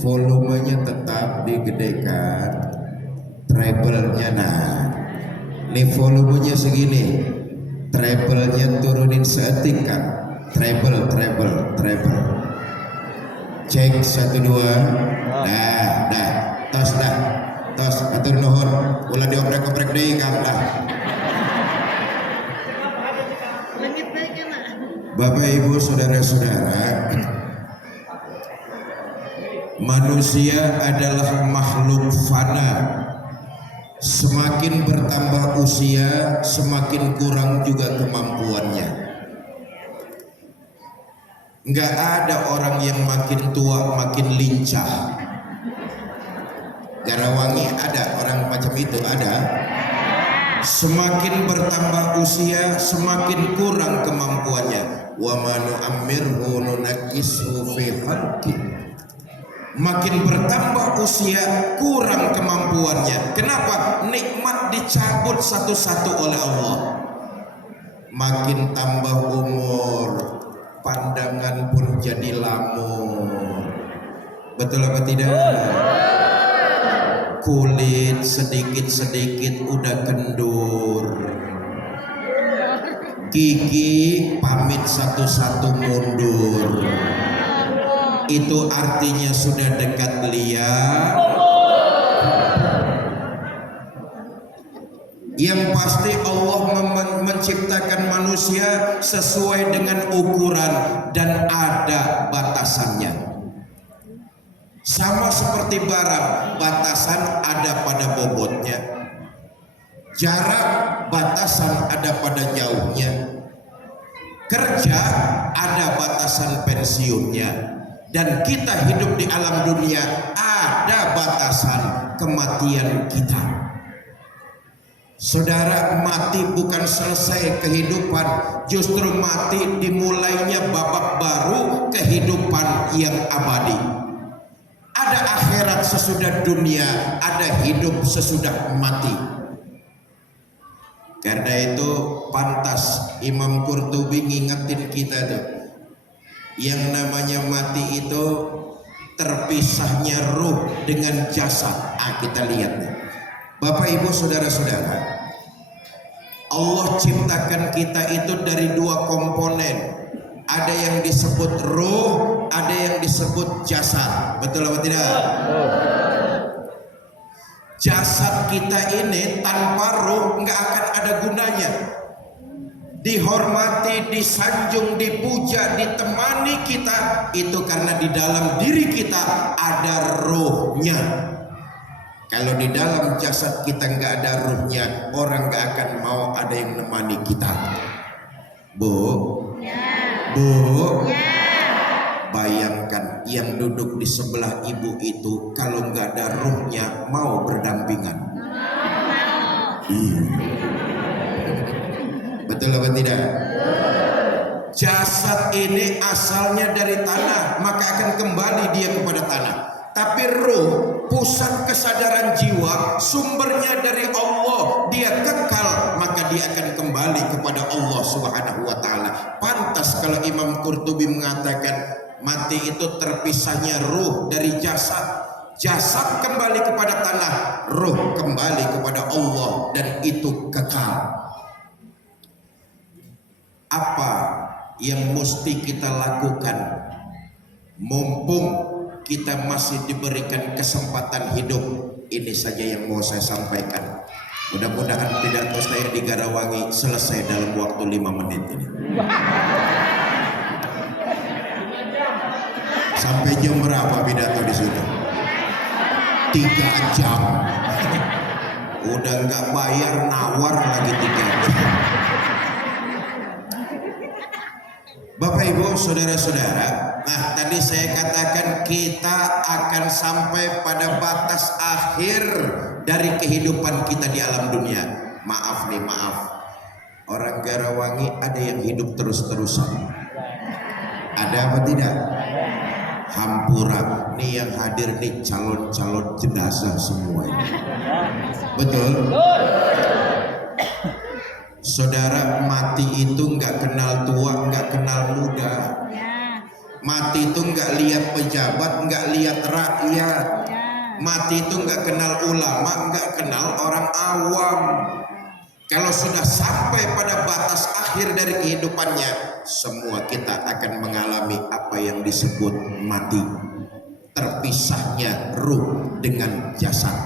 volumenya tetap digedekan, treble-nya. Nah, ini volumenya segini, treble-nya turunin setingkat, treble. Cek 1 2. Dah, tos atur nuhun, ulah dioprek-oprek deui Kang dah. Bapak Ibu saudara-saudara, manusia adalah makhluk fana. Semakin bertambah usia, semakin kurang juga kemampuannya. Nggak ada orang yang makin tua makin lincah. Garawangi ada orang macam itu, ada. Semakin bertambah usia, semakin kurang kemampuannya. Wa man nu'ammirhu nunakkisu fi khalqi. Makin bertambah usia, kurang kemampuannya. Kenapa? Nikmat dicabut satu-satu oleh Allah. Makin tambah umur, pandangan pun jadi lamur. Betul apa tidak? Kulit sedikit-sedikit udah kendur. Gigi pamit satu-satu mundur. Itu artinya sudah dekat liar. Yang pasti Allah menciptakan manusia sesuai dengan ukuran dan ada batasannya. Sama seperti barang, batasan ada pada bobotnya, jarak batasan ada pada jauhnya, kerja ada batasan pensiunnya, dan kita hidup di alam dunia ada batasan kematian kita. Saudara, mati bukan selesai kehidupan, justru mati dimulainya babak baru kehidupan yang abadi. Ada akhirat sesudah dunia, ada hidup sesudah mati. Karena itu pantas Imam Qurtubi ngingetin kita tuh, yang namanya mati itu terpisahnya ruh dengan jasad. Kita lihat nih, Bapak Ibu saudara-saudara, Allah ciptakan kita itu dari 2 komponen. Ada yang disebut ruh, ada yang disebut jasad. Betul atau tidak? Jasad kita ini tanpa ruh nggak akan ada gunanya. Dihormati, disanjung, dipuja, ditemani kita, itu karena di dalam diri kita ada ruhnya. Kalau di dalam jasad kita nggak ada ruhnya, orang nggak akan mau ada yang nemani kita. Bu, bayangkan yang duduk di sebelah ibu itu kalau nggak ada ruhnya mau berdampingan? Betul apa tidak? Jasad ini asalnya dari tanah, maka akan kembali dia kepada tanah. Tapi ruh, pusat kesadaran jiwa, sumbernya dari Allah, dia kekal, maka dia akan kembali kepada Allah Subhanahu wa ta'ala. Pantas kalau Imam Qurtubi mengatakan mati itu terpisahnya ruh dari jasad. Jasad kembali kepada tanah, ruh kembali kepada Allah, dan itu kekal. Apa yang mesti kita lakukan mumpung kita masih diberikan kesempatan hidup? Ini saja yang mau saya sampaikan. Mudah-mudahan pidato saya di Garawangi selesai dalam waktu 5 menit ini. Sampai jam berapa pidato di situ? 3 jam. Udah nggak bayar, nawar lagi 3 jam. Bapak Ibu saudara-saudara, nah tadi saya katakan kita akan sampai pada batas akhir dari kehidupan kita di alam dunia. Maaf, orang Garawangi ada yang hidup terus-terusan, ada apa tidak? Hampura, nih yang hadir nih calon-calon jenazah semua ini. Betul? Saudara, mati itu nggak kenal tua, nggak kenal muda. Mati itu nggak lihat pejabat, nggak lihat rakyat. Mati itu nggak kenal ulama, nggak kenal orang awam. Kalau sudah sampai pada batas akhir dari kehidupannya, semua kita akan mengalami apa yang disebut mati. Terpisahnya ruh dengan jasad.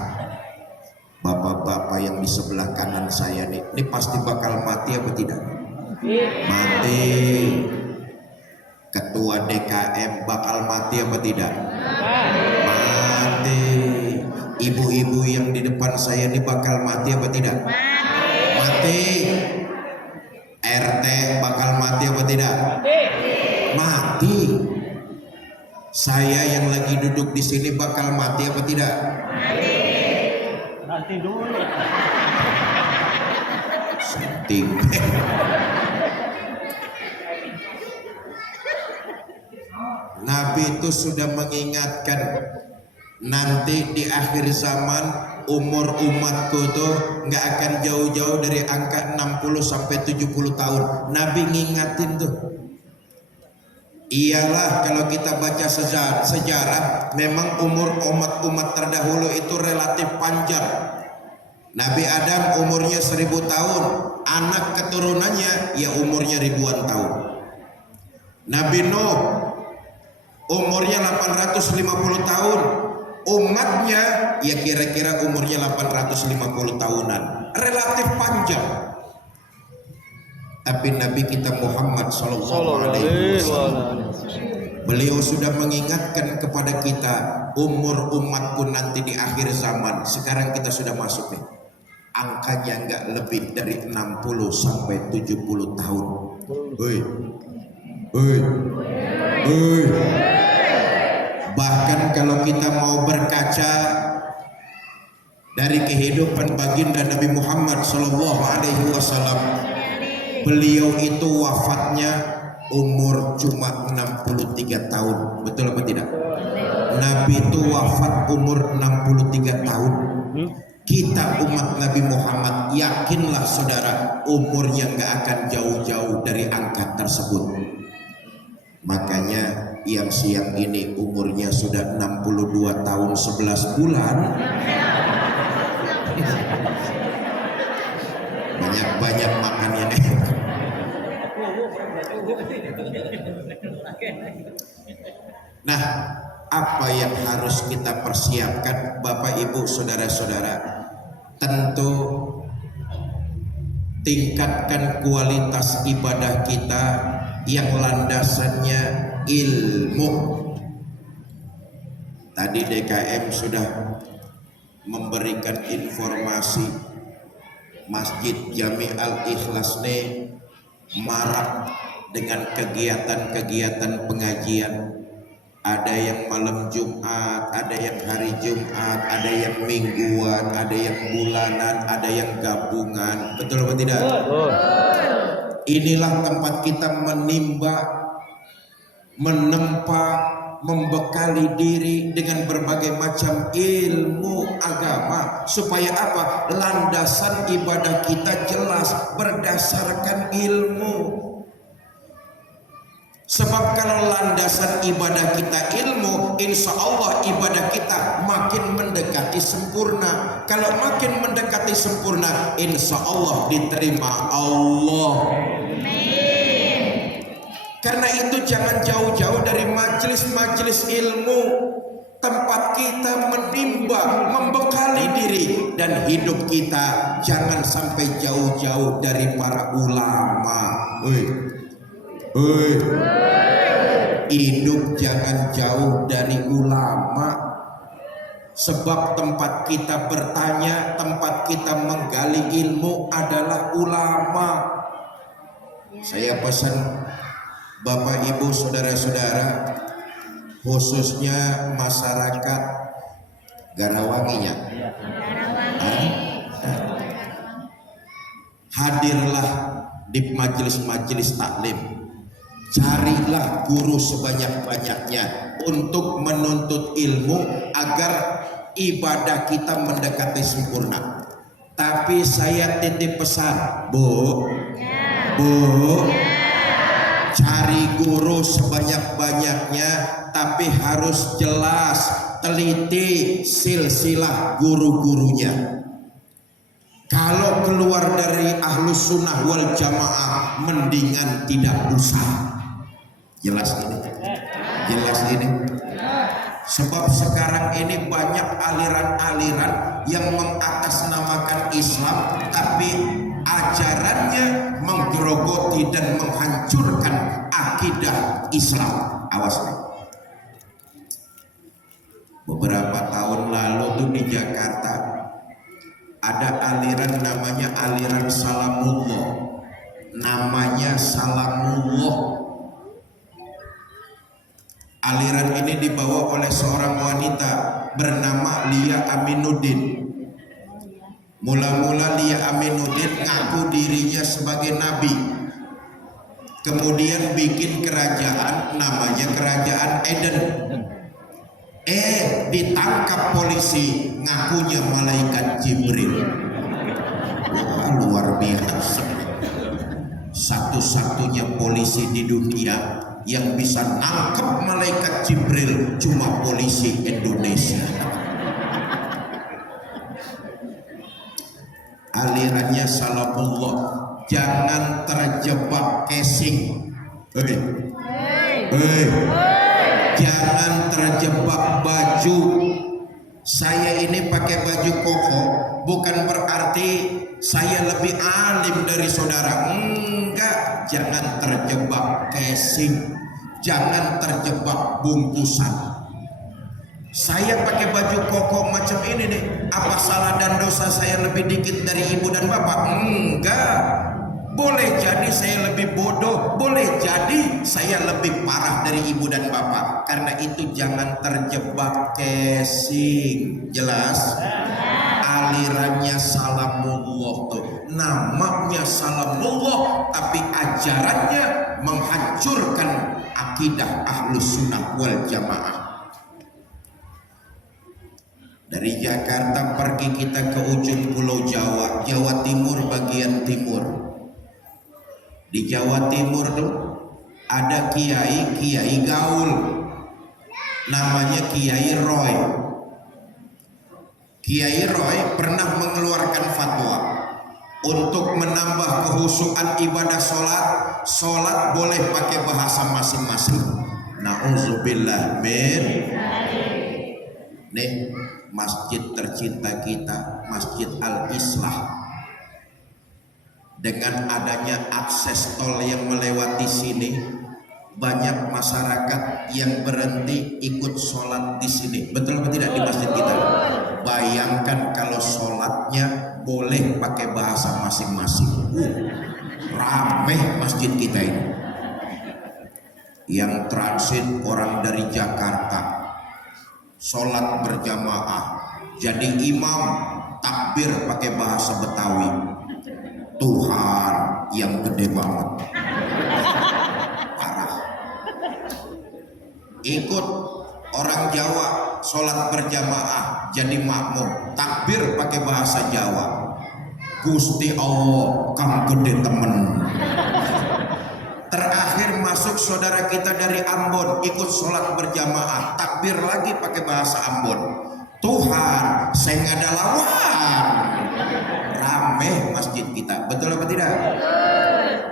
Bapak-bapak yang di sebelah kanan saya nih, ini pasti bakal mati apa tidak? Mati. Ketua DKM bakal mati apa tidak? Mati. Ibu-ibu yang di depan saya ini bakal mati apa tidak? Mati. RT bakal mati apa tidak? Mati. Saya yang lagi duduk di sini bakal mati apa tidak? Nanti dulu. Setting. Nabi itu sudah mengingatkan, nanti di akhir zaman umur umatku tuh nggak akan jauh-jauh dari angka 60 sampai 70 tahun. Nabi ngingatin tuh. Iyalah kalau kita baca sejarah memang umur umat terdahulu itu relatif panjang. Nabi Adam umurnya 1000 tahun, anak keturunannya ya umurnya ribuan tahun. Nabi Nuh umurnya 850 tahun, umatnya ya kira-kira umurnya 850 tahunan, relatif panjang. Tapi Nabi kita Muhammad Sallallahu Alaihi Wasallam, beliau sudah mengingatkan kepada kita, umur umatku nanti di akhir zaman. Sekarang kita sudah masuk nih, angkanya nggak lebih dari 60 sampai 70 tahun. Hoi, hoi, hoi. Bahkan kalau kita mau berkaca dari kehidupan baginda Nabi Muhammad Sallallahu Alaihi Wasallam, beliau itu wafatnya umur cuma 63 tahun. Betul apa tidak? Nabi itu wafat umur 63 tahun. Kita umat Nabi Muhammad, yakinlah saudara, umurnya nggak akan jauh-jauh dari angka tersebut. Makanya yang siang ini umurnya sudah 62 tahun 11 bulan. Banyak-banyak makannya nih. Nah, apa yang harus kita persiapkan Bapak Ibu saudara-saudara? Tentu tingkatkan kualitas ibadah kita yang landasannya ilmu. Tadi DKM sudah memberikan informasi Masjid Jami Al-Ikhlas ini marak dengan kegiatan-kegiatan pengajian. Ada yang malam Jumat, ada yang hari Jumat, ada yang mingguan, ada yang bulanan, ada yang gabungan. Betul atau tidak? Inilah tempat kita menimba, menempa, membekali diri dengan berbagai macam ilmu agama. Supaya apa? Landasan ibadah kita jelas berdasarkan ilmu. Sebab kalau landasan ibadah kita ilmu, insya Allah ibadah kita makin mendekati sempurna. Kalau makin mendekati sempurna, insya Allah diterima Allah. Karena itu jangan jauh-jauh dari majelis-majelis ilmu, tempat kita menimba, membekali diri, dan hidup kita jangan sampai jauh-jauh dari para ulama. Hidup jangan jauh dari ulama. Sebab tempat kita bertanya, tempat kita menggali ilmu adalah ulama. Saya pesan Bapak Ibu saudara-saudara, khususnya masyarakat Garawanginya, hadirlah di majelis-majelis taklim. Carilah guru sebanyak-banyaknya untuk menuntut ilmu agar ibadah kita mendekati sempurna. Tapi saya titip pesan, Bu, Cari guru sebanyak-banyaknya, tapi harus jelas, teliti silsilah guru-gurunya. Kalau keluar dari Ahlus Sunnah wal Jamaah, mendingan tidak usah. Jelas ini? Jelas ini? Sebab sekarang ini banyak aliran-aliran yang mengatasnamakan Islam, tapi ajarannya menggerogoti dan menghancurkan akidah Islam. Awas nih. Beberapa tahun lalu tuh di Jakarta ada aliran namanya aliran Salamullah. Namanya Salamullah. Aliran ini dibawa oleh seorang wanita bernama Lia Aminuddin. Mula-mula Lia Aminuddin ngaku dirinya sebagai nabi. Kemudian bikin kerajaan namanya Kerajaan Eden. Ditangkap polisi, ngakunya malaikat Jibril. Wah, luar biasa. Satu-satunya polisi di dunia yang bisa nangkep malaikat Jibril cuma polisi Indonesia. Alirannya Salamullah. Jangan terjebak casing. Jangan terjebak baju. Saya ini pakai baju koko bukan berarti saya lebih alim dari saudara. Enggak, jangan terjebak casing, jangan terjebak bungkusan. Saya pakai baju koko macam ini nih, apa salah dan dosa saya lebih dikit dari ibu dan bapak? Enggak. Boleh jadi saya lebih bodoh, boleh jadi saya lebih parah dari ibu dan bapak. Karena itu jangan terjebak casing. Jelas? Alirannya Salamullah tuh, namanya Salamullah, tapi ajarannya menghancurkan akidah Ahlus Sunnah wal Jamaah. Dari Jakarta pergi kita ke ujung pulau Jawa, Jawa Timur bagian timur. Di Jawa Timur tuh ada kiai gaul, namanya Kiai Roy. Kiai Roy pernah mengeluarkan fatwa untuk menambah kehusuan ibadah sholat boleh pakai bahasa masing-masing. Nauzubillah min. Nih masjid tercinta kita, Masjid Al-Islah. Dengan adanya akses tol yang melewati sini, banyak masyarakat yang berhenti ikut sholat di sini. Betul atau tidak di masjid kita? Bayangkan kalau sholatnya boleh pakai bahasa masing-masing. Rameh masjid kita ini. Yang transit orang dari Jakarta, sholat berjamaah, jadi imam takbir pakai bahasa Betawi. Tuhan yang gede banget, parah. Ikut orang Jawa sholat berjamaah jadi makmum, takbir pakai bahasa Jawa. Gusti Allah kang gede temen. Terakhir masuk saudara kita dari Ambon, ikut sholat berjamaah, takbir lagi pakai bahasa Ambon. Tuhan saya nggak ada lawan. Rameh masjid kita, betul apa tidak?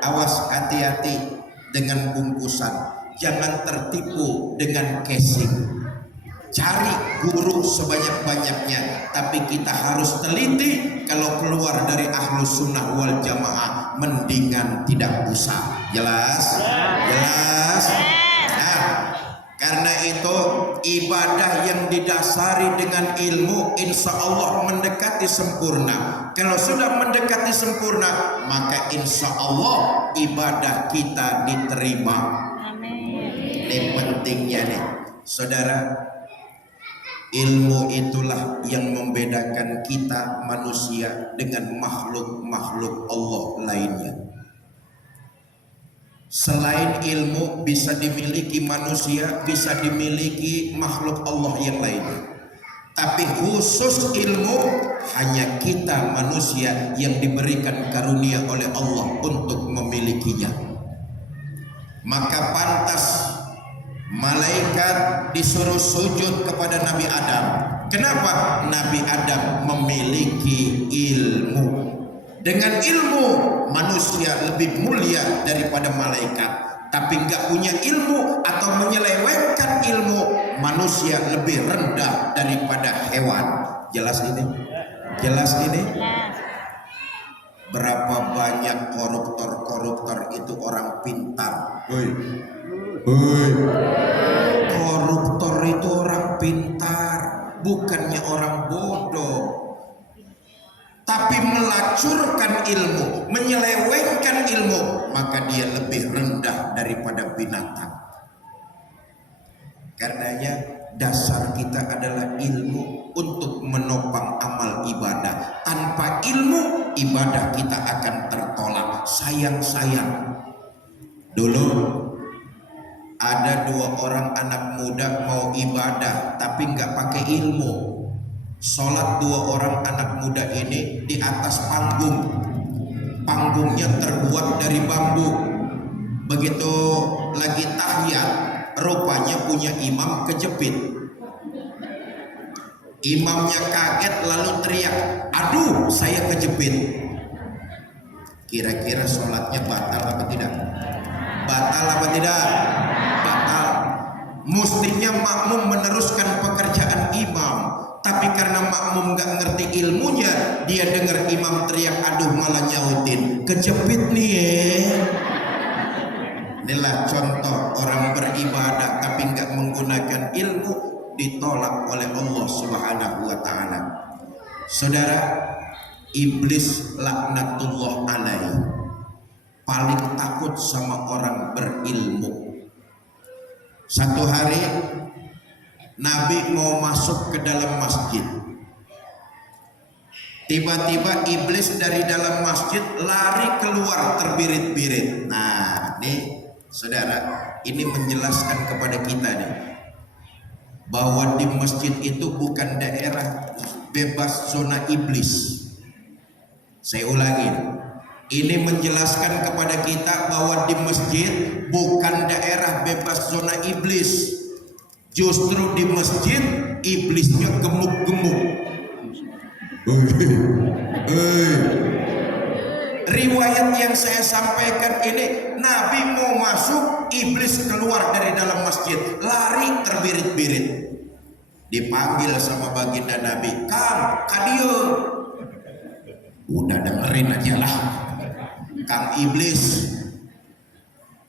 Awas, hati-hati dengan bungkusan, jangan tertipu dengan casing. Cari guru sebanyak-banyaknya, tapi kita harus teliti. Kalau keluar dari Ahlus Sunnah wal Jamaah, mendingan tidak usah. Jelas? Jelas? Nah, karena itu ibadah yang didasari dengan ilmu insya Allah mendekati sempurna. Kalau sudah mendekati sempurna, maka insya Allah ibadah kita diterima. Amin. Ini pentingnya nih, saudara. Ilmu itulah yang membedakan kita manusia dengan makhluk-makhluk Allah lainnya. Selain ilmu bisa dimiliki manusia, bisa dimiliki makhluk Allah yang lainnya. Tapi khusus ilmu hanya kita manusia yang diberikan karunia oleh Allah untuk memilikinya. Maka pantas malaikat disuruh sujud kepada Nabi Adam. Kenapa? Nabi Adam memiliki ilmu. Dengan ilmu manusia lebih mulia daripada malaikat. Tapi nggak punya ilmu atau menyelewengkan ilmu, manusia lebih rendah daripada hewan. Jelas ini? Jelas ini? Berapa banyak koruptor itu orang pintar. Koruptor itu orang pintar, bukannya orang bodoh. Tapi melacurkan ilmu, menyelewengkan ilmu, maka dia lebih rendah daripada binatang. Karenanya dasar kita adalah ilmu untuk menopang amal ibadah. Tanpa ilmu, ibadah kita akan tertolak. Sayang-sayang. Dulu ada 2 orang anak muda mau ibadah tapi nggak pakai ilmu. Sholat 2 orang anak muda ini di atas panggung. Panggungnya terbuat dari bambu. Begitu lagi tahiyat, rupanya punya imam kejepit. Imamnya kaget lalu teriak, "Aduh, saya kejepit." Kira-kira sholatnya batal apa tidak? Batal apa tidak? Batal. Mestinya makmum meneruskan pekerjaan imam. Tapi karena makmum gak ngerti ilmunya, dia dengar imam teriak, aduh malah nyautin, kejepit nih ya. Inilah contoh orang beribadah tapi gak menggunakan ilmu, ditolak oleh Allah Subhanahu wa ta'ala. Saudara, iblis laknatullah alaihi paling takut sama orang berilmu. Satu hari Nabi mau masuk ke dalam masjid. Tiba-tiba iblis dari dalam masjid lari keluar terbirit-birit. Nah, nih saudara, ini menjelaskan kepada kita nih bahwa di masjid itu bukan daerah bebas zona iblis. Saya ulangi, ini menjelaskan kepada kita bahwa di masjid bukan daerah bebas zona iblis. Justru di masjid iblisnya gemuk-gemuk. Riwayat yang saya sampaikan ini, Nabi mau masuk, iblis keluar dari dalam masjid, lari terbirit-birit. Dipanggil sama baginda Nabi, "Kang, kadio." Udah dengerin aja lah, Kang Iblis.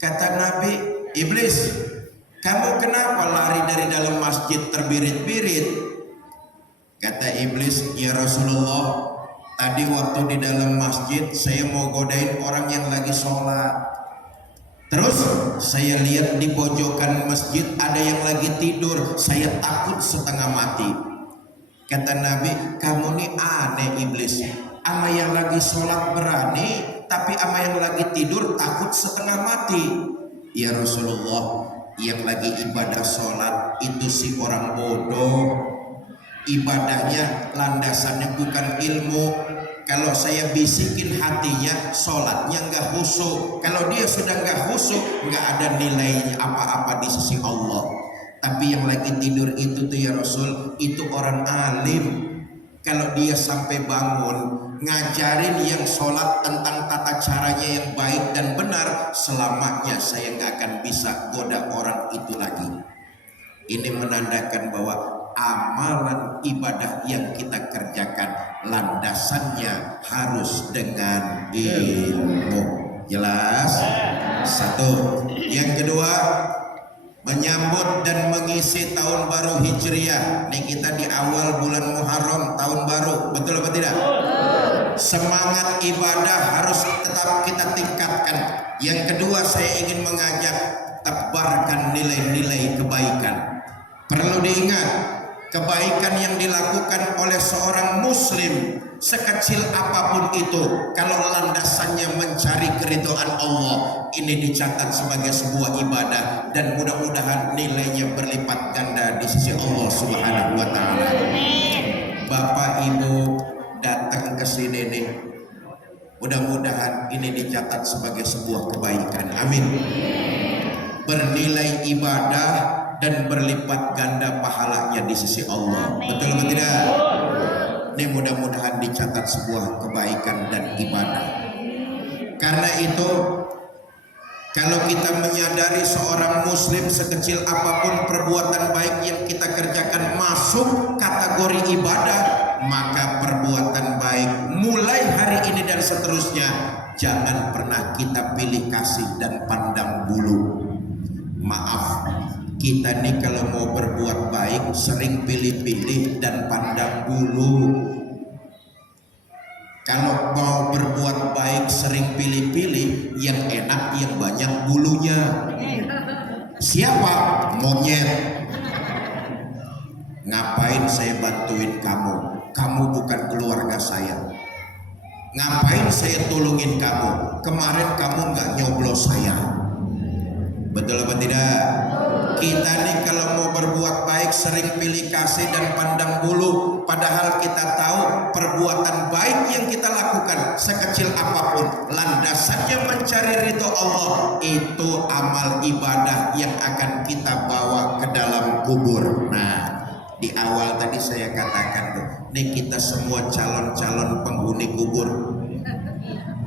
Kata Nabi, "Iblis, kamu kenapa lari dari dalam masjid terbirit-birit?" Kata iblis, "Ya Rasulullah, tadi waktu di dalam masjid saya mau godain orang yang lagi sholat. Terus saya lihat di pojokan masjid ada yang lagi tidur, saya takut setengah mati." Kata Nabi, "Kamu nih aneh iblis, ama yang lagi sholat berani, tapi ama yang lagi tidur takut setengah mati." Ya Rasulullah, yang lagi ibadah sholat itu si orang bodoh. Ibadahnya landasannya bukan ilmu. Kalau saya bisikin hatinya, sholatnya nggak khusyuk. Kalau dia sudah nggak khusyuk, nggak ada nilainya apa-apa di sisi Allah. Tapi yang lagi tidur itu tuh ya Rasul, itu orang alim. Kalau dia sampai bangun ngajarin yang sholat tentang tata caranya yang baik dan benar, selamanya saya nggak akan bisa goda orang itu lagi. Ini menandakan bahwa amalan ibadah yang kita kerjakan landasannya harus dengan ilmu. Jelas? Satu. Yang kedua, menyambut dan mengisi tahun baru Hijriah. Ini kita di awal bulan Muharram, tahun baru. Betul apa tidak? Semangat ibadah harus tetap kita tingkatkan. Yang kedua, saya ingin mengajak tebarkan nilai-nilai kebaikan. Perlu diingat, kebaikan yang dilakukan oleh seorang muslim sekecil apapun itu, kalau landasannya mencari keridhaan Allah, ini dicatat sebagai sebuah ibadah dan mudah-mudahan nilainya berlipat ganda di sisi Allah Subhanahu wa ta'ala. Bapak Ibu datang ke sini nih, mudah-mudahan ini dicatat sebagai sebuah kebaikan. Amin. bernilai ibadah dan berlipat ganda pahalanya di sisi Allah. Betul atau tidak? Ini mudah-mudahan dicatat sebuah kebaikan dan ibadah. Karena itu, kalau kita menyadari seorang muslim sekecil apapun perbuatan baik yang kita kerjakan masuk kategori ibadah, maka perbuatan baik mulai hari ini dan seterusnya jangan pernah kita pilih kasih dan pandang bulu. Maaf, kita nih kalau mau berbuat baik sering pilih-pilih dan pandang bulu. Kalau mau berbuat baik sering pilih-pilih, yang enak yang banyak bulunya. Siapa? Monyet. Ngapain saya bantuin kamu? Kamu bukan keluarga saya. Ngapain saya tolongin kamu? Kemarin kamu nggak nyoblos saya. Betul apa tidak? Kita nih kalau mau berbuat baik sering pilih kasih dan pandang bulu, padahal kita tahu perbuatan baik yang kita lakukan sekecil apapun landasannya mencari ridho Allah, itu amal ibadah yang akan kita bawa ke dalam kubur. Nah, di awal tadi saya katakan tuh, nih kita semua calon-calon penghuni kubur.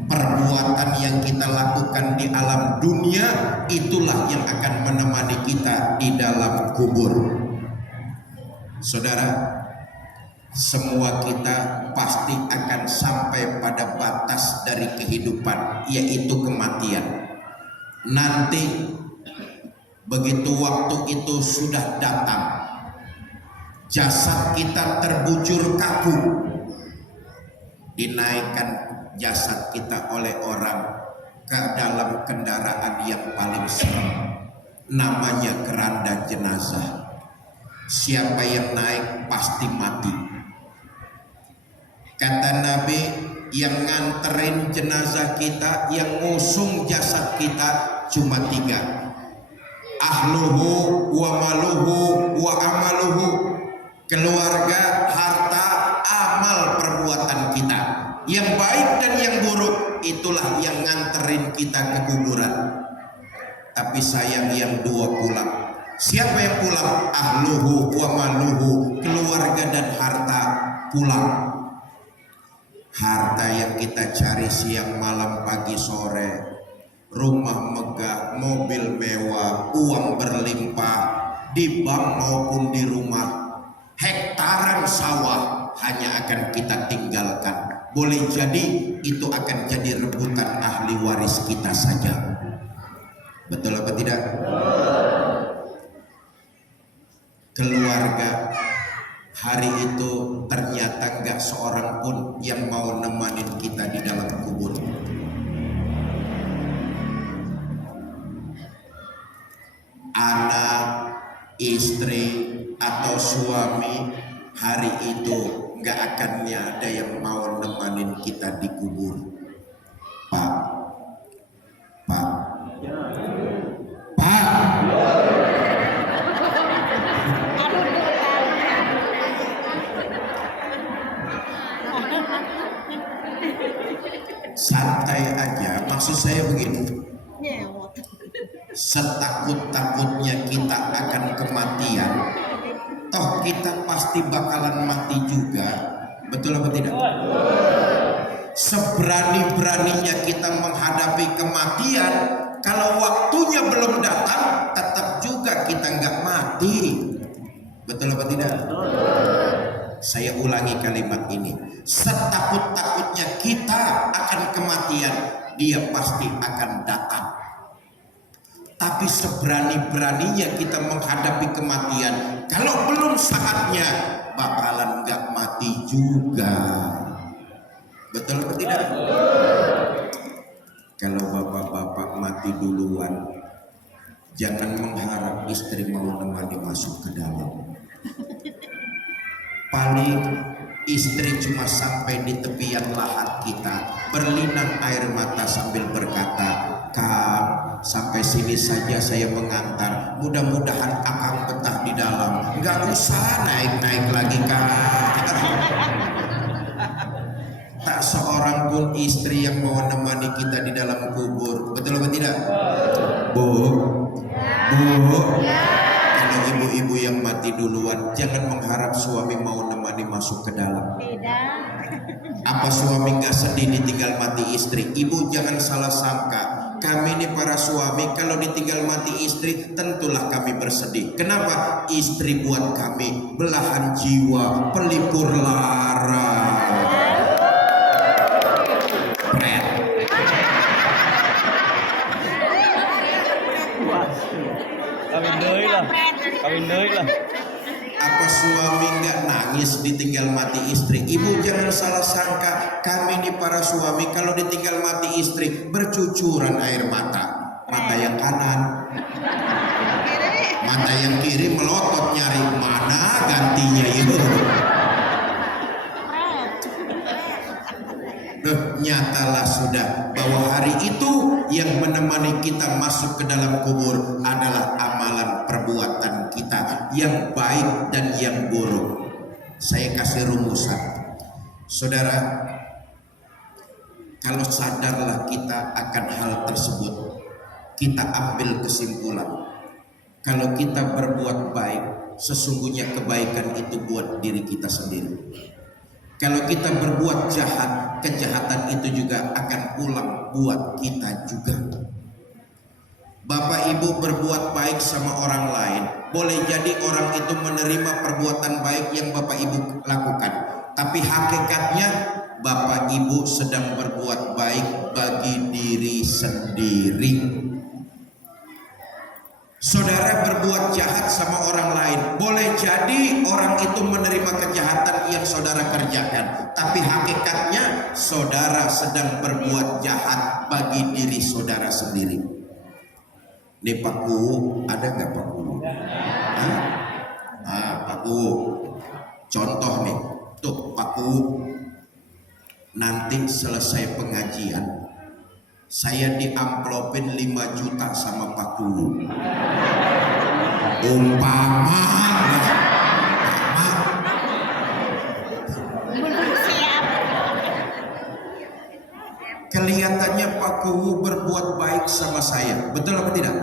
Perbuatan yang kita lakukan di alam dunia itulah yang akan menemani kita di dalam kubur. Saudara, semua kita pasti akan sampai pada batas dari kehidupan, yaitu kematian. Nanti begitu waktu itu sudah datang, jasad kita terbujur kaku, dinaikkan jasad kita oleh orang ke dalam kendaraan yang paling serem, namanya keranda jenazah. Siapa yang naik pasti mati. Kata Nabi, yang nganterin jenazah kita, yang ngusung jasad kita cuma 3: ahluhu wa maluhu wa amaluhu. Keluarga, harta, amal perbuatan kita. Yang baik dan yang buruk itulah yang nganterin kita ke kuburan. Tapi sayang yang 2 pulang. Siapa yang pulang? Ahluhu wa maluhu, keluarga dan harta pulang. Harta yang kita cari siang malam pagi sore, rumah megah, mobil mewah, uang berlimpah di bank maupun di rumah, hektaran sawah hanya akan kita tinggalkan. Boleh jadi itu akan jadi rebutan ahli waris kita saja. Betul apa tidak? Keluarga hari itu ternyata gak seorang pun yang mau nemanin kita di dalam kubur. Anak, istri atau suami hari itu nggak akan ada yang mau nemanin kita di kubur. Pak, Pak, Pak. Santai aja, maksud saya begini. Setakut-takutnya kita akan kematian, toh kita pasti bakalan mati juga. Betul apa tidak? Seberani-beraninya kita menghadapi kematian, kalau waktunya belum datang tetap juga kita nggak mati. Betul apa tidak? Saya ulangi kalimat ini. Setakut-takutnya kita akan kematian, dia pasti akan datang. Tapi seberani-beraninya kita menghadapi kematian, kalau belum saatnya bakalan nggak mati juga. Betul atau tidak? Kalau bapak-bapak mati duluan, jangan mengharap istri mau nemani masuk ke dalam. Paling istri cuma sampai di tepian lahat kita, berlinang air mata sambil berkata, "Kang, sampai sini saja saya mengantar, mudah-mudahan akang betah di dalam, nggak usah naik-naik lagi, Kang." Tak seorang pun istri yang mau menemani kita di dalam kubur. Betul atau tidak? Bu, Bu, kalau ibu-ibu yang mati duluan, jangan mengharap suami mau nemani masuk ke dalam. Apa suami nggak sedih ditinggal mati istri? Ibu jangan salah sangka. Kami ini para suami kalau ditinggal mati istri tentulah kami bersedih. Kenapa? Istri buat kami belahan jiwa, pelipur lara. Kawin deui lah. Apa suami nggak nangis ditinggal mati istri? Ibu jangan salah sangka, kami ini para suami kalau ditinggal mati istri bercucuran air mata. Mata yang kanan, mata yang kiri melotot nyari mana gantinya ibu. Nyatalah sudah bahwa hari itu yang menemani kita masuk ke dalam kubur adalah amalan perbuatan kita yang baik dan yang buruk. Saya kasih rumusan, saudara. Kalau sadarlah kita akan hal tersebut, kita ambil kesimpulan. Kalau kita berbuat baik, sesungguhnya kebaikan itu buat diri kita sendiri. Kalau kita berbuat jahat, kejahatan itu juga akan pulang buat kita juga. Bapak ibu berbuat baik sama orang lain, boleh jadi orang itu menerima perbuatan baik yang bapak ibu lakukan, tapi hakikatnya bapak ibu sedang berbuat baik bagi diri sendiri. Saudara berbuat jahat sama orang lain, boleh jadi orang itu menerima kejahatan yang saudara kerjakan, tapi hakikatnya saudara sedang berbuat jahat bagi diri saudara sendiri. Nih Pak Ku, ada nggak Pak Ku? Pak Ku, contoh nih, tuh Pak Ku, nanti selesai pengajian saya diamplopin 5 juta sama Pak Ku. Umpama kelihatannya Pak Ku berbuat baik sama saya, betul apa tidak?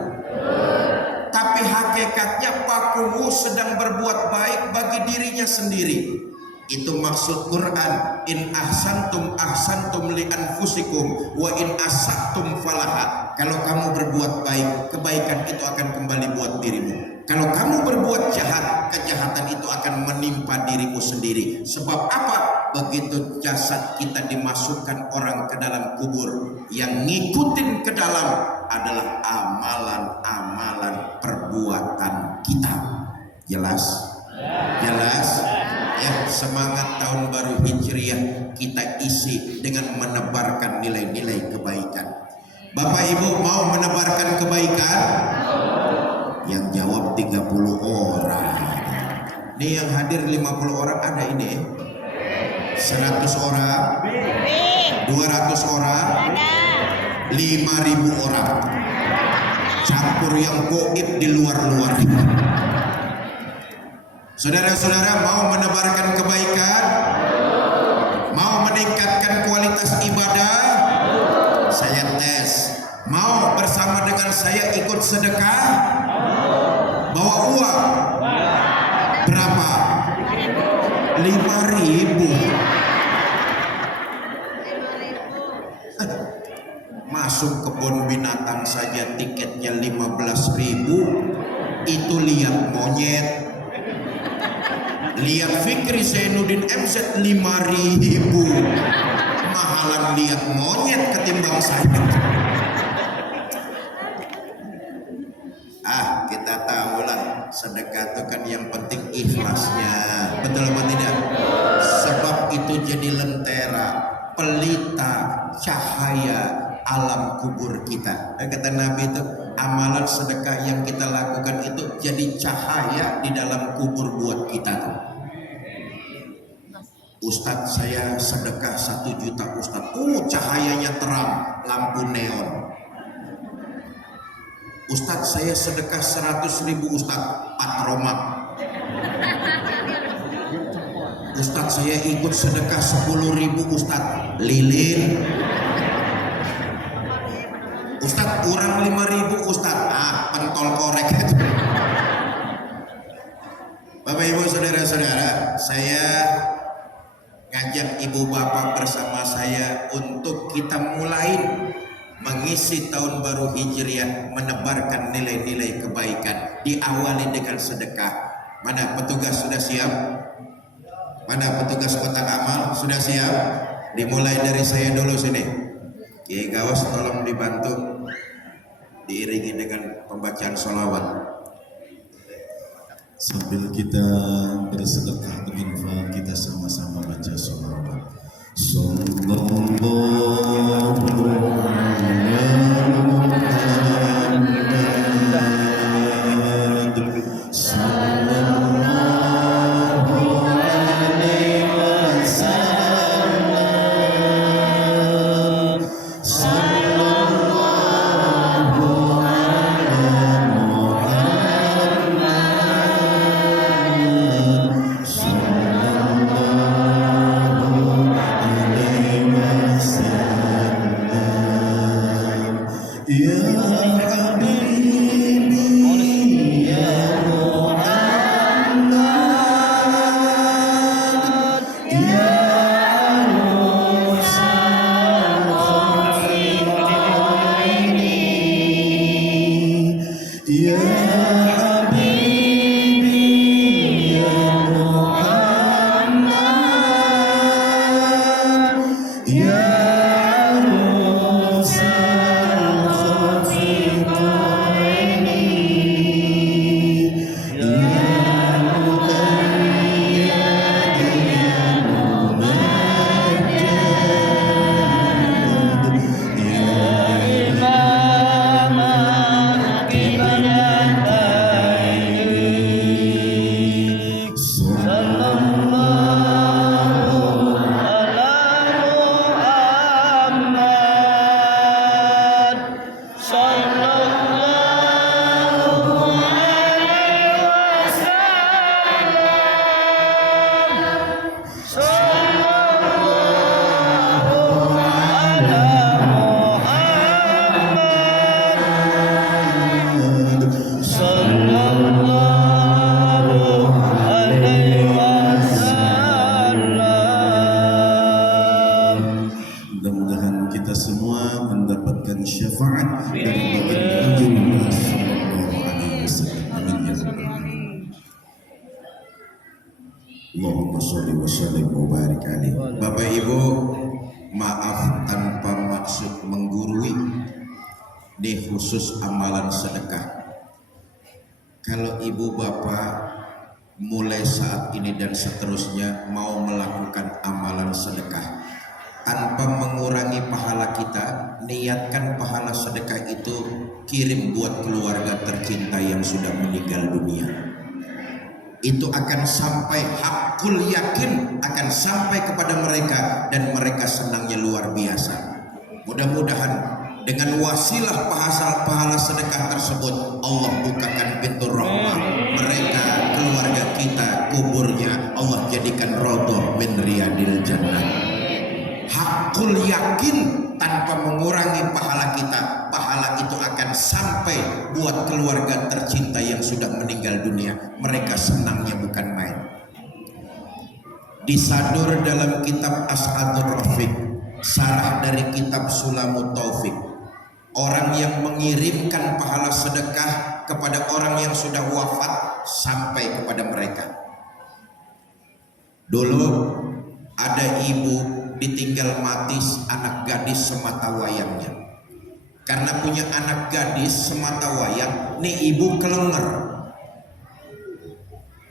Tapi hakikatnya Pak Ku sedang berbuat baik bagi dirinya sendiri. Itu maksud Quran, in ahsantum ahsantum li anfusikum wa in asatum falaha. Kalau kamu berbuat baik, kebaikan itu akan kembali buat dirimu. Kalau kamu berbuat jahat, kejahatan itu akan menimpa dirimu sendiri. Sebab apa? Begitu jasad kita dimasukkan orang ke dalam kubur, yang ngikutin ke dalam adalah amalan-amalan perbuatan kita. Jelas? Jelas? Ya, semangat tahun baru Hijriah kita isi dengan menebarkan nilai-nilai kebaikan. Bapak Ibu mau menebarkan kebaikan? Yang jawab 30 orang. Nih yang hadir 50 orang ada ini. 100 orang, 200 orang, 5.000 orang. Campur yang goib di luar-luar. Saudara-saudara mau menebarkan kebaikan, mau meningkatkan kualitas ibadah, saya tes. Mau bersama dengan saya ikut sedekah? Bawa uang berapa? 5.000. Masuk kebun binatang saja tiketnya 15.000. Itu lihat monyet, lihat Fikri Zainuddin MZ 5.000. Mahalan lihat monyet ketimbang saya. Kita tahulah sedekah itu kan yang penting ikhlasnya, betul apa tidak? Sebab itu jadi lentera, pelita, cahaya alam kubur kita. Kata Nabi itu, amalan sedekah yang kita lakukan itu jadi cahaya di dalam kubur buat kita tuh. Ustadz, saya sedekah 1 juta Ustadz. Cahayanya terang, lampu neon. Ustadz, saya sedekah 100.000 Ustadz, patromak. Ustadz, saya ikut sedekah 10.000 Ustadz, lilin. Ustadz, kurang 5.000 Ustadz, pentol tol korek. Bapak Ibu saudara-saudara, saya ngajak ibu bapak bersama saya untuk kita mulai mengisi tahun baru Hijriah, menebarkan nilai-nilai kebaikan, diawali dengan sedekah. Mana petugas sudah siap? Mana petugas kotak amal sudah siap? Dimulai dari saya dulu sini. Kiai Gawas tolong dibantu, diiringi dengan pembacaan sholawat. Sambil kita bersedekah berinfak, kita sama-sama baca sholawat. Sallallahu alaihi syafaat dari baginda sallallahu alaihi wasallam. Amin ya rabbal alamin. Allahumma sholli wa sallim wa barik alaihi. Bapak Ibu, maaf tanpa maksud menggurui, ini khusus amalan sedekah. Kalau ibu bapak mulai saat ini dan seterusnya mau melakukan amalan sedekah tanpa mengurangi pahala kita, niatkan pahala sedekah itu kirim buat keluarga tercinta yang sudah meninggal dunia. Itu akan sampai, hakul yakin akan sampai kepada mereka dan mereka senangnya luar biasa. Mudah-mudahan dengan wasilah pahala sedekah tersebut Allah bukakan pintu rahmat mereka, keluarga kita, kuburnya Allah jadikan raudhah min riyadil jannah. Hakul yakin tanpa mengurangi pahala kita, pahala itu akan sampai buat keluarga tercinta yang sudah meninggal dunia. Mereka senangnya bukan main. Disadur dalam kitab As'adur Rafiq, sarah dari kitab Sulamut Taufik, orang yang mengirimkan pahala sedekah kepada orang yang sudah wafat sampai kepada mereka. Dulu ada ibu ditinggal mati anak gadis semata wayangnya. Karena punya anak gadis semata wayang, nih ibu kelenger.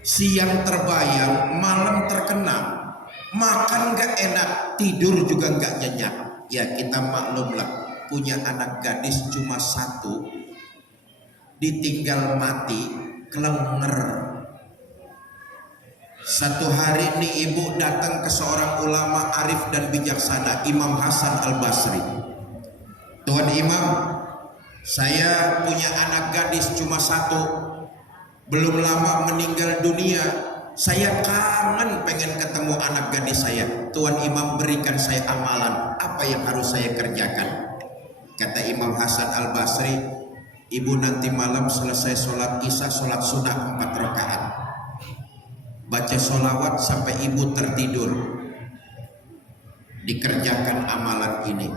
Siang terbayang, malam terkenang, makan gak enak, tidur juga gak nyenyak. Ya kita maklumlah, punya anak gadis cuma satu, ditinggal mati, kelenger. Satu hari ini ibu datang ke seorang ulama arif dan bijaksana, Imam Hasan Al-Basri. Tuan Imam, saya punya anak gadis cuma satu, belum lama meninggal dunia. Saya kangen pengen ketemu anak gadis saya. Tuan Imam berikan saya amalan, apa yang harus saya kerjakan? Kata Imam Hasan Al-Basri, Ibu nanti malam selesai sholat isya, sholat sunnah 4 rakaat, baca sholawat sampai ibu tertidur. Dikerjakan amalan ini.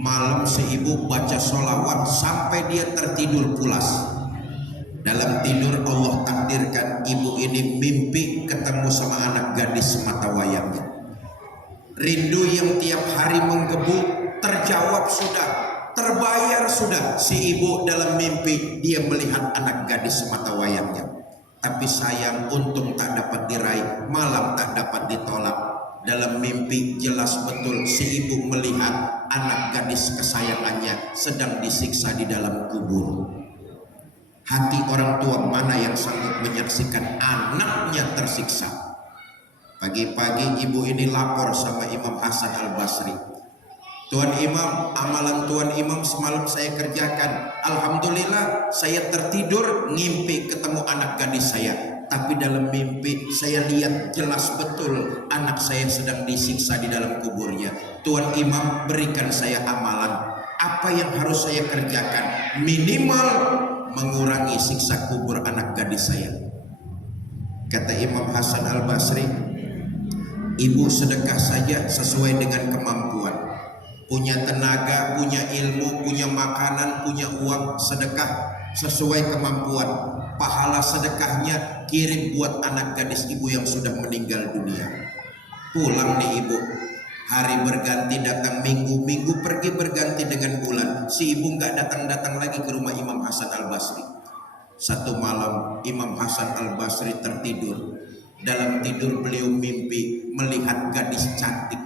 Malam seibu baca sholawat sampai dia tertidur pulas. Dalam tidur Allah takdirkan ibu ini mimpi ketemu sama anak gadis semata wayangnya. Rindu yang tiap hari menggebu terjawab sudah, terbayar sudah. Si ibu dalam mimpi dia melihat anak gadis semata wayangnya. Tapi sayang, untung tak dapat diraih, malam tak dapat ditolak. Dalam mimpi jelas betul si ibu melihat anak gadis kesayangannya sedang disiksa di dalam kubur. Hati orang tua mana yang sanggup menyaksikan anaknya tersiksa? Pagi-pagi ibu ini lapor sama Imam Hasan Al-Basri. Tuan Imam, amalan Tuan Imam semalam saya kerjakan. Alhamdulillah saya tertidur ngimpi ketemu anak gadis saya. Tapi dalam mimpi saya lihat jelas betul anak saya sedang disiksa di dalam kuburnya. Tuan Imam, berikan saya amalan. Apa yang harus saya kerjakan? Minimal mengurangi siksa kubur anak gadis saya. Kata Imam Hasan Al-Basri, ibu sedekah saja sesuai dengan kemampuan. Punya tenaga, punya ilmu, punya makanan, punya uang, sedekah sesuai kemampuan. Pahala sedekahnya kirim buat anak gadis ibu yang sudah meninggal dunia. Pulang nih ibu, hari berganti datang minggu, minggu pergi berganti dengan bulan. Si ibu nggak datang-datang lagi ke rumah Imam Hasan Al-Basri. Satu malam Imam Hasan Al-Basri tertidur. Dalam tidur beliau mimpi melihat gadis cantik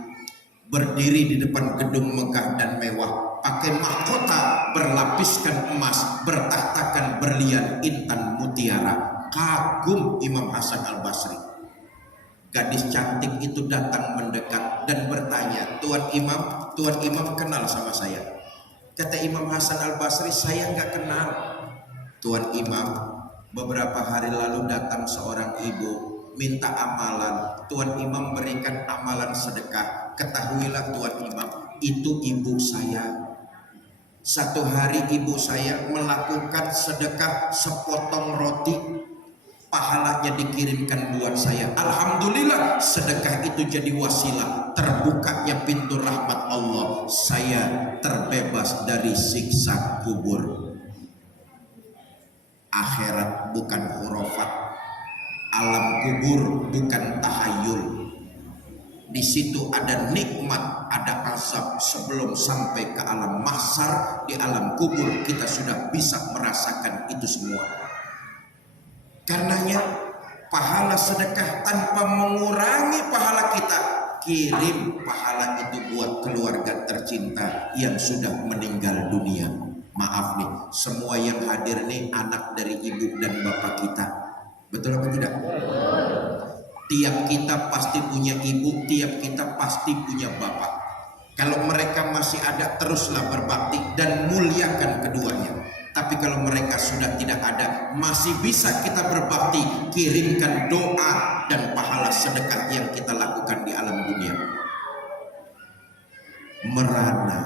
berdiri di depan gedung megah dan mewah, pakai mahkota berlapiskan emas, bertahtakan berlian intan mutiara. Kagum Imam Hasan Al-Basri. Gadis cantik itu datang mendekat dan bertanya, Tuan Imam kenal sama saya? Kata Imam Hasan Al-Basri, saya nggak kenal. Tuan Imam, beberapa hari lalu datang seorang ibu minta amalan. Tuan Imam berikan amalan sedekah. Ketahuilah Tuan Imam, itu ibu saya. Satu hari ibu saya melakukan sedekah sepotong roti, pahalanya dikirimkan buat saya. Alhamdulillah, sedekah itu jadi wasilah terbukanya pintu rahmat Allah. Saya terbebas dari siksa kubur. Akhirat bukan khurafat, alam kubur bukan tahayul. Di situ ada nikmat, ada azab. Sebelum sampai ke alam mahsyar, di alam kubur kita sudah bisa merasakan itu semua. Karenanya pahala sedekah tanpa mengurangi pahala kita, kirim pahala itu buat keluarga tercinta yang sudah meninggal dunia. Maaf nih, semua yang hadir nih anak dari ibu dan bapak kita. Betul apa tidak? Tiap kita pasti punya ibu, tiap kita pasti punya bapak. Kalau mereka masih ada, teruslah berbakti dan muliakan keduanya. Tapi kalau mereka sudah tidak ada, masih bisa kita berbakti, kirimkan doa dan pahala sedekah yang kita lakukan di alam dunia. Merana,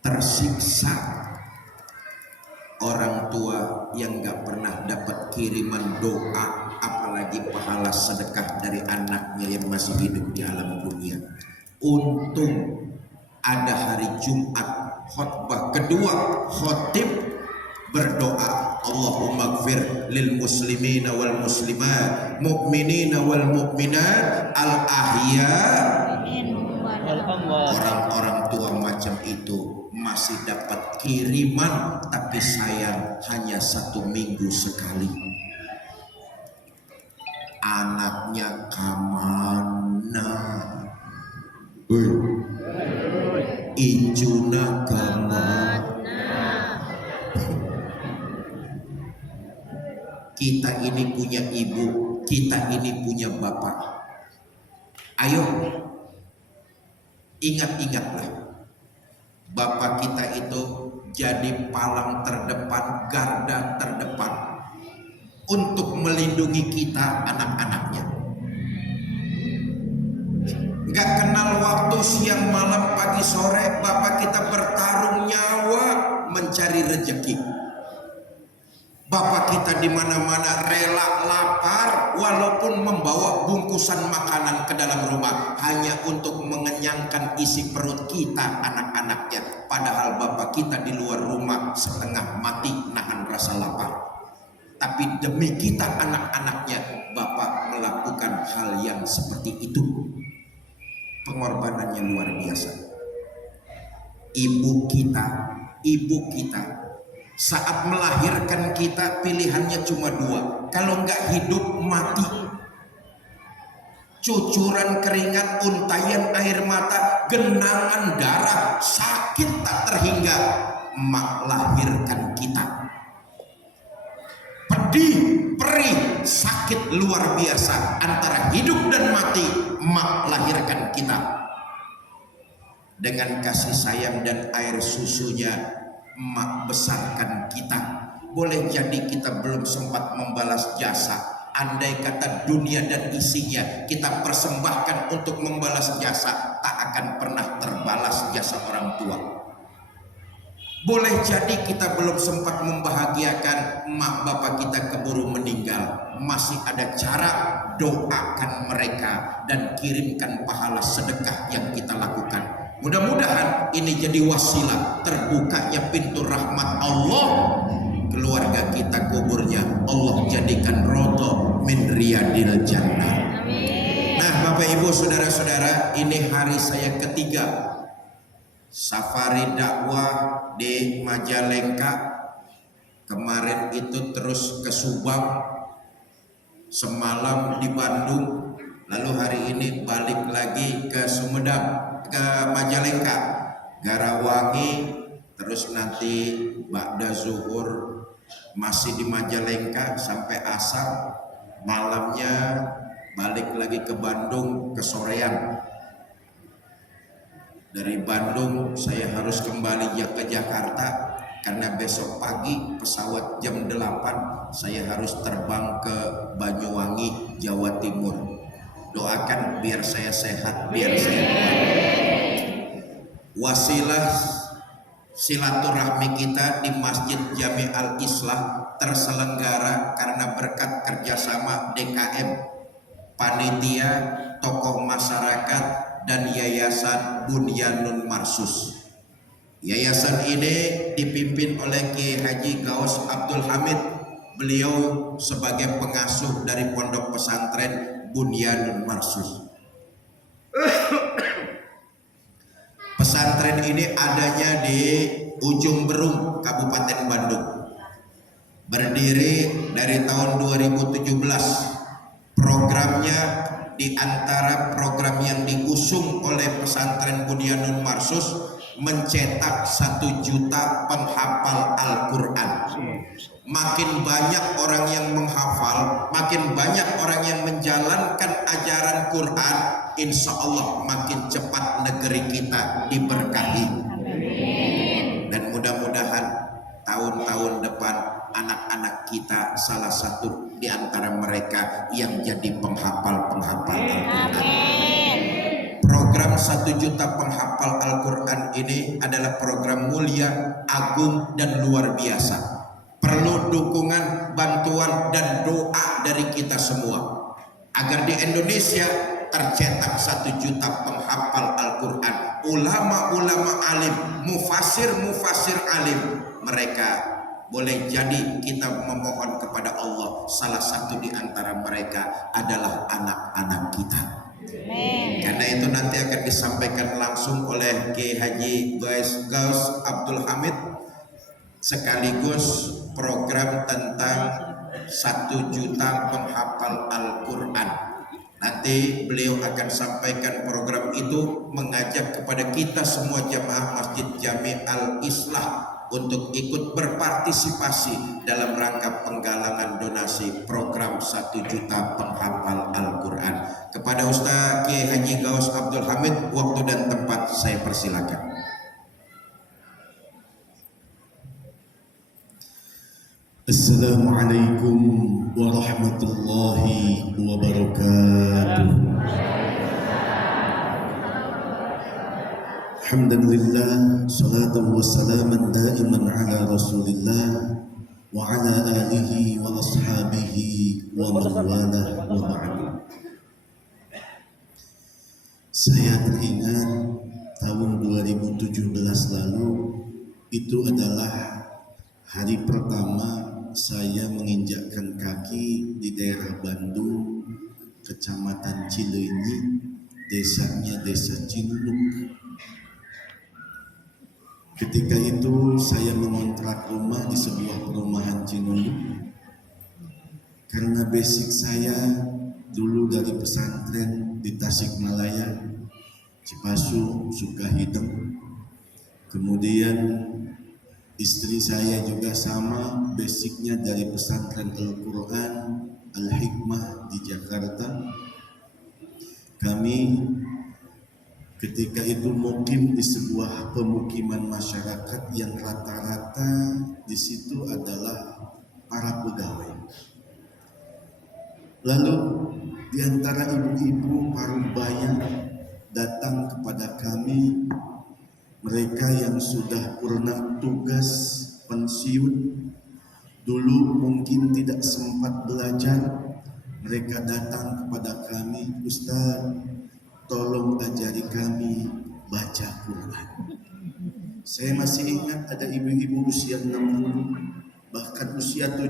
tersiksa orang tua yang gak pernah dapat kiriman doa, apalagi pahala sedekah dari anaknya yang masih hidup di alam dunia. Untung ada hari Jumat khutbah kedua, khotib berdoa, Allahumma gfir lil muslimina wal muslimat, mu'minina wal mu'minat, al ahya. Orang-orang tua macam itu masih dapat kiriman, tapi sayang hanya 1 minggu sekali. Anaknya kamana? Ijuna kamana? Kita ini punya ibu, kita ini punya bapak. Ayo, ingat-ingatlah, bapak kita itu jadi palang terdepan, garda terdepan untuk melindungi kita anak-anaknya. Gak kenal waktu siang malam pagi sore, bapak kita bertarung nyawa mencari rezeki. Bapak kita di mana-mana rela lapar walaupun membawa bungkusan makanan ke dalam rumah hanya untuk mengenyangkan isi perut kita anak-anaknya. Padahal bapak kita di luar rumah setengah mati nahan rasa lapar. Tapi demi kita anak-anaknya bapak melakukan hal yang seperti itu. Pengorbanannya luar biasa. Ibu kita saat melahirkan kita pilihannya cuma dua, kalau nggak hidup mati. Cucuran keringat, untayan air mata, genangan darah, sakit tak terhingga, emak lahirkan kita. Pedih, perih, sakit luar biasa, antara hidup dan mati, emak lahirkan kita. Dengan kasih sayang dan air susunya emak besarkan kita. Boleh jadi kita belum sempat membalas jasa. Andai kata dunia dan isinya kita persembahkan untuk membalas jasa, tak akan pernah terbalas jasa orang tua. Boleh jadi kita belum sempat membahagiakan emak bapak kita keburu meninggal. Masih ada cara, doakan mereka dan kirimkan pahala sedekah yang kita lakukan. Mudah-mudahan ini jadi wasilah terbukanya pintu rahmat Allah. Keluarga kita kuburnya Allah jadikan rodo min riyadil jannah. Nah Bapak Ibu saudara-saudara, ini hari saya ketiga safari dakwah di Majalengka. Kemarin itu terus ke Subang, semalam di Bandung, lalu hari ini balik lagi ke Sumedang, ke Majalengka, Garawangi, terus nanti ba'da zuhur masih di Majalengka sampai asar, malamnya balik lagi ke Bandung ke sorean. Dari Bandung saya harus kembali ke Jakarta karena besok pagi pesawat jam 8 saya harus terbang ke Banyuwangi, Jawa Timur. Doakan biar saya sehat, biar saya kuat. Wasilah silaturahmi kita di Masjid Jami Al-Islah terselenggara karena berkat kerjasama DKM, panitia, tokoh masyarakat, dan Yayasan Bunyanun Marsus. Yayasan ini dipimpin oleh Kiai Haji Gaus Abdul Hamid. Beliau sebagai pengasuh dari pondok pesantren Bunyanun Marsus. Pesantren ini adanya di Ujung Berung, Kabupaten Bandung. Berdiri dari tahun 2017. Programnya di antara program yang diusung oleh pesantren Bunyanun Marsus mencetak 1 juta penghafal Al-Quran. Makin banyak orang yang menghafal, makin banyak orang yang menjalankan ajaran Quran, insya Allah makin cepat negeri kita diberkahi. Dan mudah-mudahan tahun-tahun depan anak-anak kita salah satu di antara mereka yang jadi penghafal Al-Quran. Program 1 juta penghafal Al-Quran ini adalah program mulia, agung, dan luar biasa. Perlu dukungan, bantuan, dan doa dari kita semua agar di Indonesia tercetak 1 juta penghafal Al-Quran. Ulama-ulama alim, mufasir alim, mereka boleh jadi kita memohon kepada Allah, salah satu di antara mereka adalah anak-anak kita. Karena itu nanti akan disampaikan langsung oleh Kiai Haji Gaus Abdul Hamid, sekaligus program tentang 1 juta penghafal Al-Quran. Nanti beliau akan sampaikan program itu, mengajak kepada kita semua jamaah Masjid Jami Al-Islah untuk ikut berpartisipasi dalam rangka penggalangan donasi program 1 juta penghafal Al-Quran. Kepada Ustaz Kiai Haji Gaus Abdul Hamid, waktu dan tempat saya persilakan. Assalamualaikum warahmatullahi wabarakatuh. Alhamdulillah, salatu wassalaman daiman ala rasulillah wa ala alihi wa ashabihi wa man walah wa ba'du. Saya teringat tahun 2017 lalu, itu adalah hari pertama saya menginjakkan kaki di daerah Bandung, Kecamatan Cileunyi, desanya Desa Cinluk. Ketika itu saya mengontrak rumah di sebuah perumahan Cinunduk. Karena basic saya dulu dari pesantren di Tasikmalaya, Cipasu, Sukahideng. Kemudian istri saya juga sama, basicnya dari pesantren Al-Quran Al-Hikmah di Jakarta. Kami ketika itu mukim di sebuah pemukiman masyarakat yang rata-rata di situ adalah para pegawai. Lalu di antara ibu-ibu parubaya datang kepada kami, mereka yang sudah purna tugas pensiun, dulu mungkin tidak sempat belajar. Mereka datang kepada kami, Ustaz, tolong ajari kami baca Quran. Saya masih ingat ada ibu-ibu usia 60, bahkan usia 70,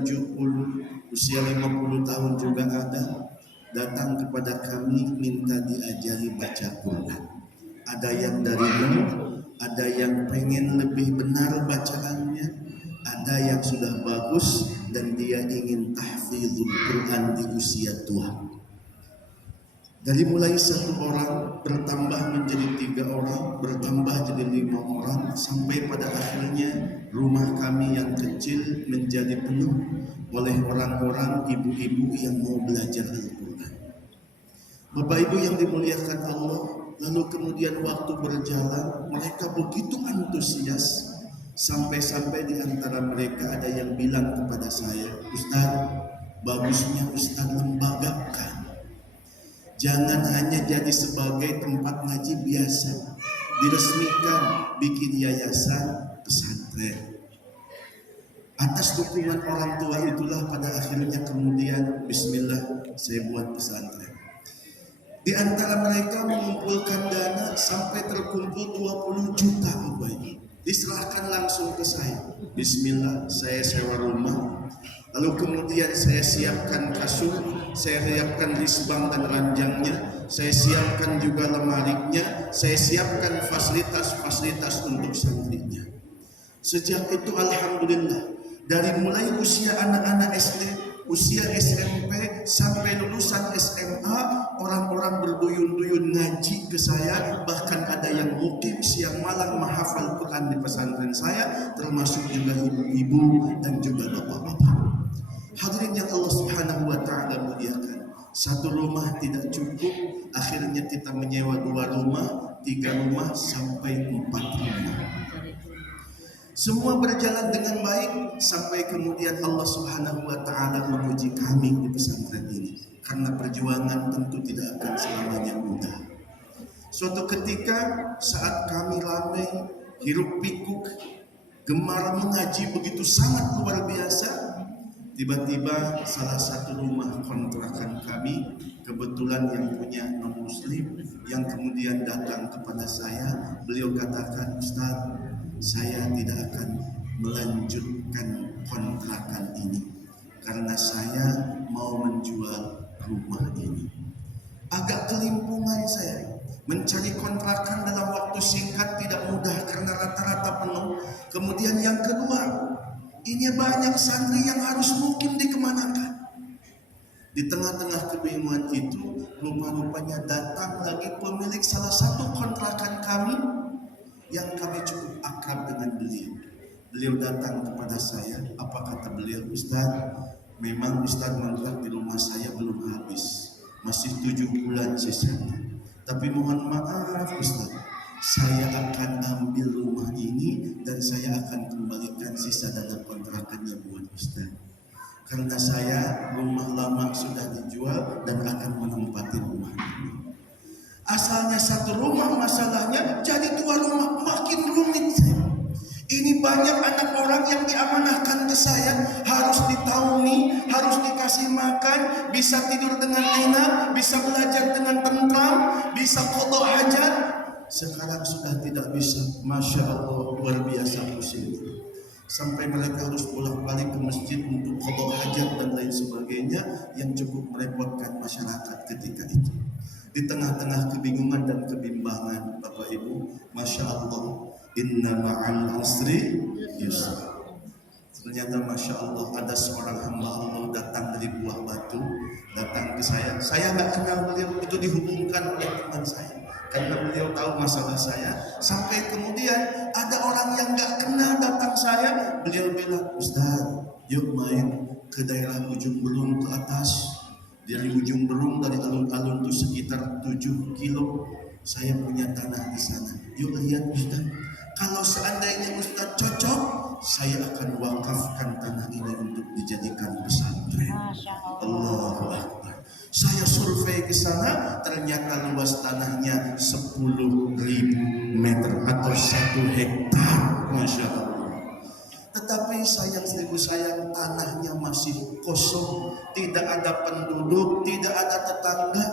usia 50 tahun juga ada, datang kepada kami minta diajari baca Quran. Ada yang dari nol, ada yang pengen lebih benar bacaannya, ada yang sudah bagus dan dia ingin tahfizul Quran di usia tua. Dari mulai satu orang bertambah menjadi 3 orang, bertambah jadi 5 orang, sampai pada akhirnya rumah kami yang kecil menjadi penuh oleh orang-orang ibu-ibu yang mau belajar Al-Quran. Bapak Ibu yang dimuliakan Allah, lalu kemudian waktu berjalan, mereka begitu antusias, sampai-sampai di antara mereka ada yang bilang kepada saya, Ustaz, bagusnya Ustaz lembagakan. Jangan hanya jadi sebagai tempat ngaji biasa, diresmikan, bikin yayasan, pesantren. Atas dukungan orang tua itulah pada akhirnya kemudian bismillah saya buat pesantren. Di antara mereka mengumpulkan dana sampai terkumpul 20 juta Bapak Ibu. Diserahkan langsung ke saya. Bismillah, saya sewa rumah. Lalu kemudian saya siapkan kasur, saya siapkan risbang dan ranjangnya, saya siapkan juga lemarinya, saya siapkan fasilitas-fasilitas untuk santrinya. Sejak itu alhamdulillah, dari mulai usia anak-anak SD, usia SMP sampai lulusan SMA, orang-orang berduyun-duyun ngaji ke saya, bahkan ada yang mukim siang malam menghafal Quran di pesantren saya, termasuk juga ibu-ibu dan juga bapak-bapak. Hadirin yang Allah Subhanahu wa taala muliakan, satu rumah tidak cukup, akhirnya kita menyewa 2 rumah, 3 rumah sampai 4 rumah. Semua berjalan dengan baik sampai kemudian Allah Subhanahu wa taala menguji kami di pesantren ini. Karena perjuangan tentu tidak akan selamanya mudah. Suatu ketika saat kami ramai, hiruk pikuk, gemar mengaji begitu sangat luar biasa, tiba-tiba salah satu rumah kontrakan kami kebetulan yang punya non-muslim yang kemudian datang kepada saya, beliau katakan, Ustaz, saya tidak akan melanjutkan kontrakan ini karena saya mau menjual rumah ini. Agak kelimpungan saya, mencari kontrakan dalam waktu singkat tidak mudah karena rata-rata penuh. Kemudian yang kedua, ini banyak santri yang harus mukim dikemanakan. Di tengah-tengah kebingungan itu, rupa-rupanya datang lagi pemilik salah satu kontrakan kami yang kami cukup akrab dengan beliau. Beliau datang kepada saya, apa kata beliau, Ustaz, memang Ustaz kontrak di rumah saya belum habis, masih 7 bulan sisanya. Tapi mohon maaf Ustaz, saya akan ambil rumah ini dan saya akan kembalikan sisa dana kontrakannya buat Ustaz. Karena saya rumah lama sudah dijual dan akan menempati rumah ini. Asal asalnya satu rumah masalahnya jadi 2 rumah, makin rumit. Ini banyak anak orang yang diamanahkan ke saya, harus ditaungi, harus dikasih makan, bisa tidur dengan enak, bisa belajar dengan tentram, bisa qada hajat. Sekarang sudah tidak bisa. Masya Allah, luar biasa pusing. Sampai mereka harus bolak-balik ke masjid untuk qada hajat dan lain sebagainya, yang cukup merepotkan masyarakat ketika itu. Di tengah-tengah kebingungan dan kebimbangan, Bapak Ibu, Masya Allah, inna ma'al usri yusra. Ternyata Masya Allah, ada seorang hamba Allah datang dari Buah Batu, datang ke saya. Saya nggak kenal beliau, itu dihubungkan oleh teman saya karena beliau tahu masalah saya. Sampai kemudian ada orang yang nggak kenal datang saya, beliau bilang, Ustaz, yuk main ke daerah Ujung Berung ke atas. Dari Ujung Berung, dari alun-alun itu sekitar 7 kilo. Saya punya tanah di sana. Yuk lihat Ustaz. Kalau seandainya Ustaz cocok, saya akan wakafkan tanah ini untuk dijadikan pesantren. Allahu Akbar. Saya survei ke sana, ternyata luas tanahnya 10.000 meter atau 1 hektar. Masya Allah. Tetapi sayang seribu sayang, tanahnya masih kosong, tidak ada penduduk, tidak ada tetangga.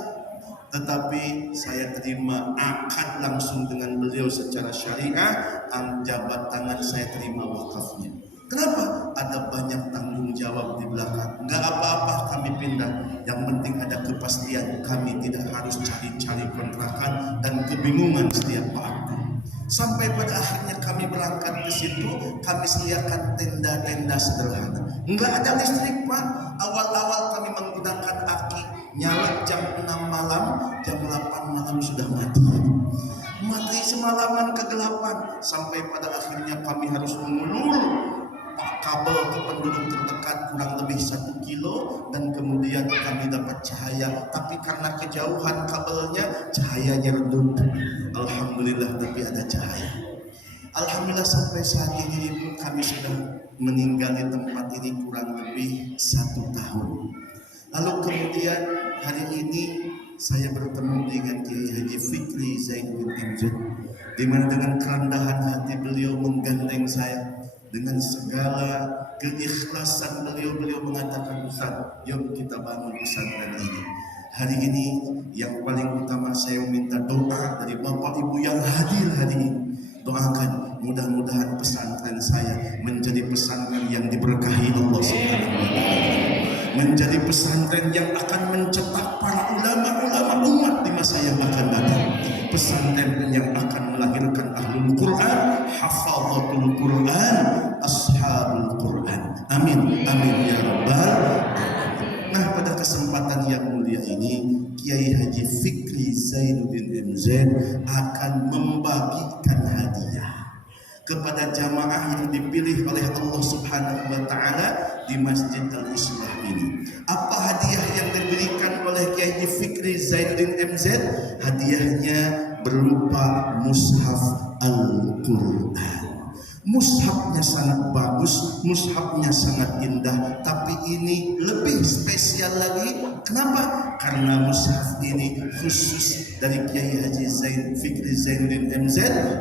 Tetapi saya terima akad langsung dengan beliau secara syariah, jabat tangan saya terima wakafnya. Kenapa? Ada banyak tanggung jawab di belakang. Enggak apa-apa kami pindah, yang penting ada kepastian, kami tidak harus cari-cari kontrakan dan kebingungan setiap waktu. Sampai pada akhirnya kami berangkat ke situ, kami sediakan tenda-tenda sederhana. Enggak ada listrik Pak. Awal-awal kami menggunakan aki, nyala jam 6 malam, jam 8 malam sudah mati. Mati semalaman kegelapan. Sampai pada akhirnya kami harus mengulur kabel ke penduduk terdekat kurang lebih 1 kilo, dan kemudian kami dapat cahaya. Tapi karena kejauhan kabelnya, cahayanya redup. Alhamdulillah, tapi ada cahaya. Alhamdulillah sampai saat ini kami sudah meninggali tempat ini kurang lebih 1 tahun. Lalu kemudian hari ini saya bertemu dengan Kiai Haji Fikri Zainuddin MZ, di mana dengan kerendahan hati beliau menggandeng saya. Dengan segala keikhlasan beliau mengatakan, Ustaz, yuk kita bangun pesantren ini. Hari ini yang paling utama saya meminta doa dari Bapak Ibu yang hadir hari ini. Doakan mudah-mudahan pesantren saya menjadi pesantren yang diberkahi Allah Subhanahu wa taala. Menjadi pesantren yang akan mencetak para ulama-ulama umat di masa yang akan datang. Pesantren yang akan melahirkan ahlul Quran, hafazatul Quran, ashabul Quran. Amin, amin ya rabbal alamin. Nah, pada kesempatan yang mulia ini, Kiai Haji Fikri Zainuddin MZ akan membagikan hadiah kepada jamaah yang dipilih oleh Allah Subhanahu wa taala di Masjid Al-Islah ini. Apa hadiah yang diberikan oleh Kiai Fikri Zainuddin MZ? Hadiahnya berupa mushaf Al-Quran. Mushafnya sangat bagus, mushafnya sangat indah, tapi ini lebih spesial lagi. Kenapa? Karena mushaf ini khusus dari Kiai Haji Fikri Zainuddin MZ,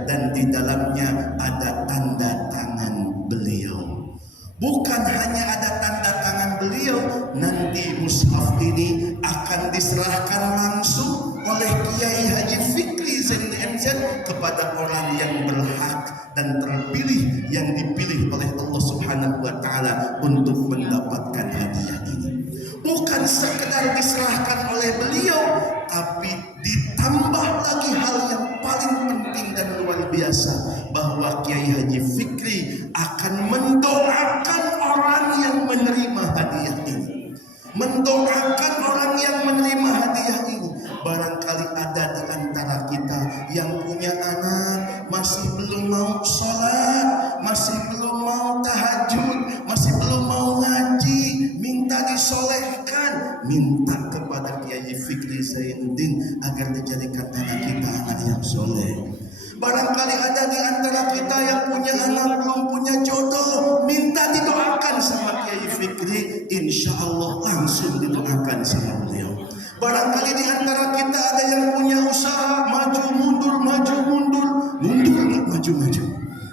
dan di dalamnya ada tanda tangan beliau. Bukan hanya ada tanda tangan beliau, nanti mushaf ini akan diserahkan langsung oleh Kiai Haji Fikri Zainuddin MZ kepada orang yang berhak dan terpilih, yang dipilih oleh Allah Subhanahu wa taala untuk mendapatkan hadiah ini. Bukan sekedar diserahkan oleh beliau, tapi ditambah lagi hal yang paling penting dan luar biasa, bahwa Kiai Haji Fikri akan mendoakan orang yang menerima hadiah ini. Mendoakan orang yang menerima hadiah ini. Barangkali ada di antara kita yang punya anak masih belum mau sholat, masih belum mau tahajud, masih belum mau ngaji, minta disolehkan, minta kepada Kiai Fikri Zainuddin agar dijadikan anak kita anak yang soleh. Barangkali ada di antara kita yang punya anak belum punya jodoh, minta didoakan sama Kiai Fikri, insya Allah langsung didoakan sama beliau. Barangkali di antara kita ada yang punya usaha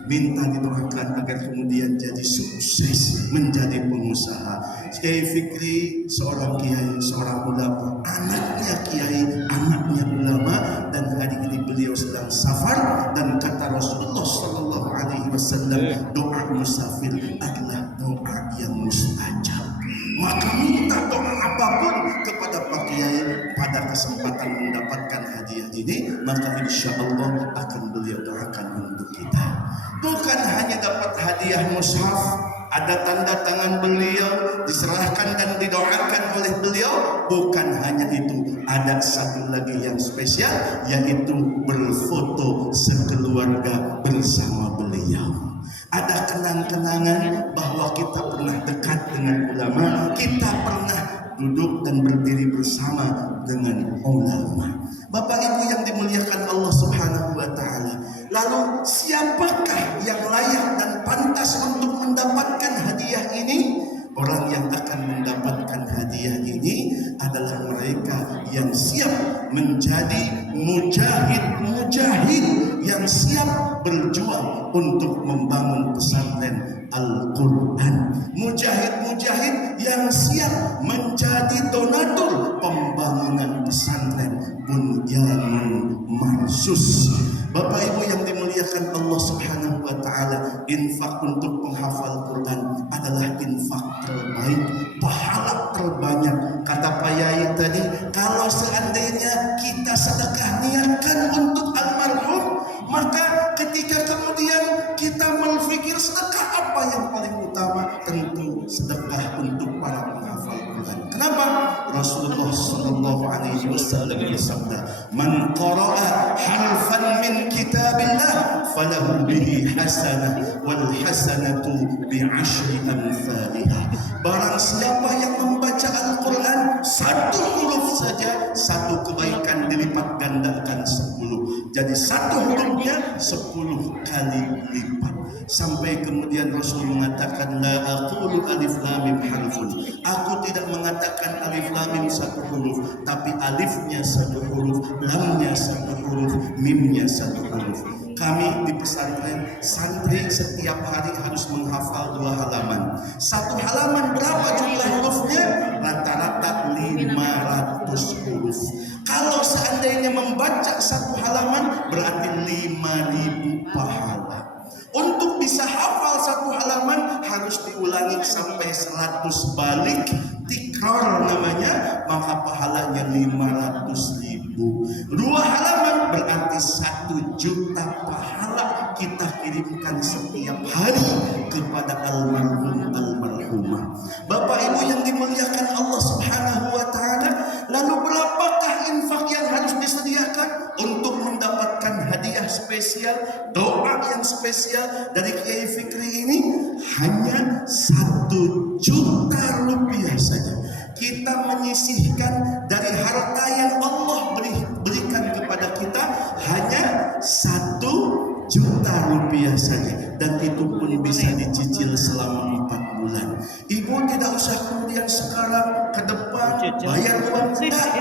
minta didoakan agar kemudian jadi sukses menjadi pengusaha. Kiai Fikri seorang kiai, seorang ulama, anaknya kiai, anaknya ulama, dan hari ini beliau sedang safar, dan kata Rasulullah Sallallahu Alaihi Wasallam, doa musafir adalah doa yang mustajab. Maka minta doa apapun kepada Pak Kiai pada kesempatan mendapatkan hadiah ini, maka insya Allah akan beliau doakan untuk kita. Bukan hanya dapat hadiah mushaf, ada tanda tangan beliau, diserahkan dan didoakan oleh beliau. Bukan hanya itu, ada satu lagi yang spesial, yaitu berfoto sekeluarga bersama beliau. Ada kenang-kenangan bahwa kita pernah dekat dengan ulama, kita pernah duduk dan berdiri bersama dengan ulama. Bapak Ibu yang dimuliakan Allah Subhanahu wa taala. Lalu siapakah yang layak dan pantas untuk mendapatkan hadiah ini? Orang yang akan mendapatkan hadiah ini adalah mereka yang siap menjadi mujahid yang siap berjuang untuk membangun pesantren Al-Quran. Mujahid yang siap menjadi donatur pembangunan pesantren Bunyanul Marsus. Bapak Ibu yang dimuliakan Allah Subhanahu wa taala, infak untuk penghafal Quran adalah infak terbaik, pahala terbanyak. Kata Pak Yai tadi, kalau seandainya kita sedekah niatkan untuk almarhum, maka ketika kemudian kita berpikir sedekah apa yang paling utama, tentu sedekah untuk para penghafal Quran. Kenapa? Rasulullah Sallallahu Alaihi Wasallam bersabda, "Man qara'a harfan min kitabillah falahu bihi hasanah wal hasanatu bi 'ashri amsalihah." Barang siapa yang membaca Al-Quran satu huruf saja, satu kebaikan dilipat gandakan 10. Jadi satu hurufnya 10 kali lipat. Sampai kemudian Rasul mengatakan, la aqulu alif lam mim harfun. Aku tidak mengatakan alif lam mim satu huruf, tapi alifnya satu huruf, lamnya satu huruf, mimnya satu huruf. Kami di pesantren, santri setiap hari harus menghafal 2 halaman. Satu halaman berapa jumlah hurufnya? Rata-rata 500 huruf. Kalau seandainya membaca satu halaman berarti 5.000 pahala. Untuk bisa hafal satu halaman harus diulangi sampai 100 balik, tikror namanya, maka pahalanya 500.000. 2 halaman berarti 1 juta pahala kita kirimkan setiap hari kepada almarhum almarhumah. Bapak Ibu yang dimuliakan Allah Subhanahu wa taala, lalu berapakah infak yang harus disediakan untuk mendapatkan hadiah spesial, doa yang spesial dari Kiai Fikri ini? Hanya 1 juta rupiah saja. Kita menyisihkan dari harta yang Allah berikan kepada kita hanya 1 juta rupiah saja, dan itu pun bisa dicicil selama 4 bulan. Ibu tidak usah kemudian sekarang ke depan bayar uang, tidak.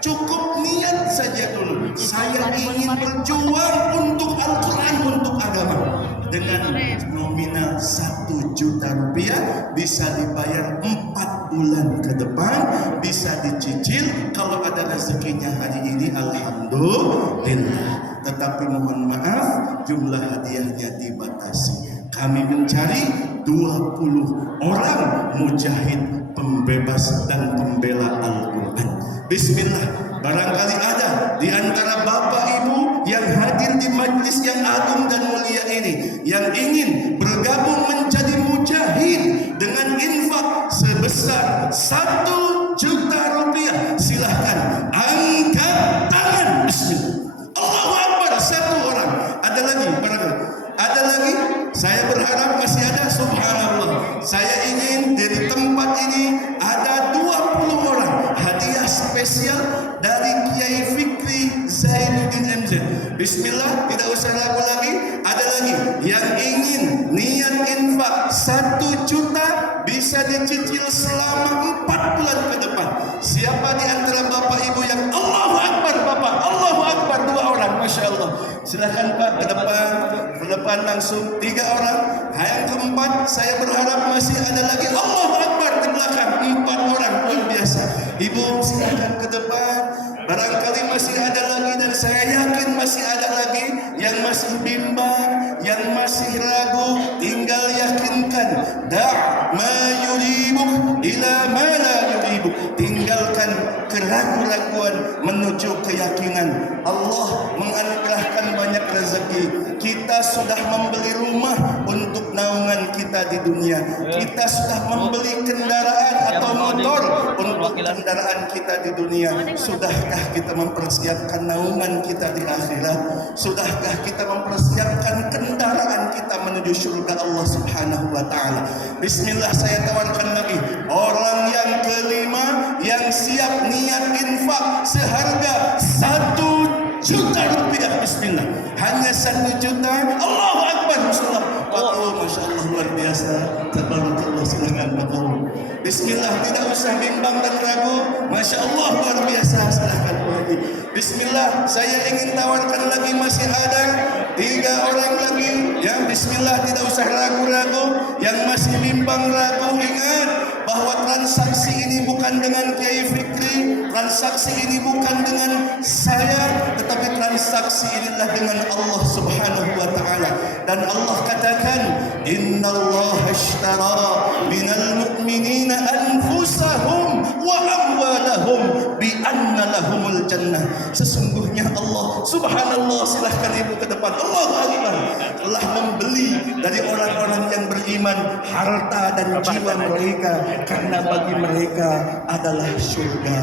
Cukup niat saja dulu. Saya ingin berjuang untuk Al-Quran, untuk agama. Dengan nominal 1 juta rupiah bisa dibayar 4 bulan ke depan, bisa dicicil. Kalau ada rezekinya hari ini, alhamdulillah. Tetapi mohon maaf, jumlah hadiahnya dibatasi. Kami mencari 20 orang mujahid pembebas dan pembela Al-Quran. Bismillah, barangkali ada di antara Bapak Ibu yang hadir di majlis yang agung dan mulia ini yang ingin bergabung menjadi mujahid dengan infak sebesar 1 juta rupiah. Silahkan angkat tangan. Bismillah. Allahu Akbar. 1 orang. Ada lagi? Barangkali ada lagi? Saya berharap masih ada. Subhanallah. Saya ingin dari tempat ini ada 20 orang hadiah spesial dari Kiai Fikri Zainuddin MZ. Bismillah, tidak usah ragu lagi. Ada lagi yang ingin niat infak 1 juta bisa dicicil selama 4 bulan ke depan. Siapa di antara Bapak Ibu yang Allahu Akbar? Bapak Allahu Akbar, 2 orang, Masya Allah. Silahkan Pak ke depan depan langsung 3 orang. Yang keempat, saya berharap masih ada lagi. Allahu Akbar di belakang 4 orang, luar biasa. Ibu silakan ke depan. Barangkali masih ada lagi, dan saya yakin masih ada lagi yang masih bimbang, yang masih ragu. Tinggal yakinkan. Da' ma yuribuk ila ma la yuribuk. Tinggalkan keraguan-raguan menuju keyakinan. Allah menganugerahkan banyak rezeki. Kita sudah membeli rumah untuk naungan kita di dunia. Kita sudah membeli kendaraan atau motor untuk kendaraan kita di dunia. Sudahkah kita mempersiapkan naungan kita di akhirat? Sudahkah kita mempersiapkan kendaraan kita menuju surga Allah Subhanahu wa taala? Bismillah, saya tawarkan lagi. Orang yang kelima yang siap niat infak seharga 1 juta rupiah. Bismillah. Hanya 1 juta. Allahu Akbar. Bismillah. Masya Allah, luar biasa. Tabarakallah, silakan Pak. Bismillah, tidak usah bimbang dan ragu. Masya Allah, luar biasa. Silakan Pak. Bismillah, saya ingin tawarkan lagi, masih ada 3 orang lagi. Ya, Bismillah, tidak usah ragu-ragu. Yang masih bimbang ragu, ingat bahwa transaksi ini bukan dengan Kiai Fikri, transaksi ini bukan dengan saya, tetapi transaksi inilah dengan Allah Subhanahu wa taala. Dan Allah katakan, innallaha ashtara minal mu'minina anfusahum wa amwalahum bi anna lahumul jannah. Sesungguhnya Allah, subhanallah, silahkan ibu ke depan. Allahu Akbar. Telah membeli dari orang-orang yang beriman harta dan jiwa mereka, karena bagi mereka adalah surga.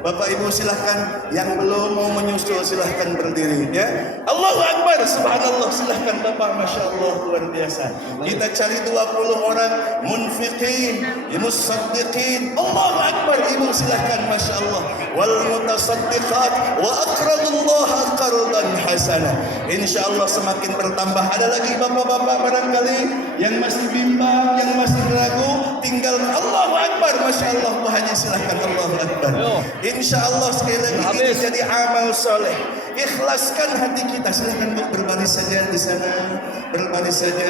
Bapak Ibu silahkan, yang belum mau menyusul silahkan berdiri, ya. Allahu Akbar, subhanallah, silahkan Bapak, Masya Allah, luar biasa. Kita cari 20 orang munfiqin, musaddiqin. Allahu Akbar, Ibu silahkan, Masya Allah. Wal mutasaddiqat wa aqradullaha qardan hasana. Insya Allah semakin bertambah. Ada lagi bapak-bapak barangkali yang masih bimbang, yang masih ragu, tinggal Allahu Akbar, Masya Allah, hanya silahkan Allahu Akbar. Insya Allah sekali lagi ini jadi amal soleh. Ikhlaskan hati kita. Silahkan Bu, berbaris saja di sana, berbaris saja.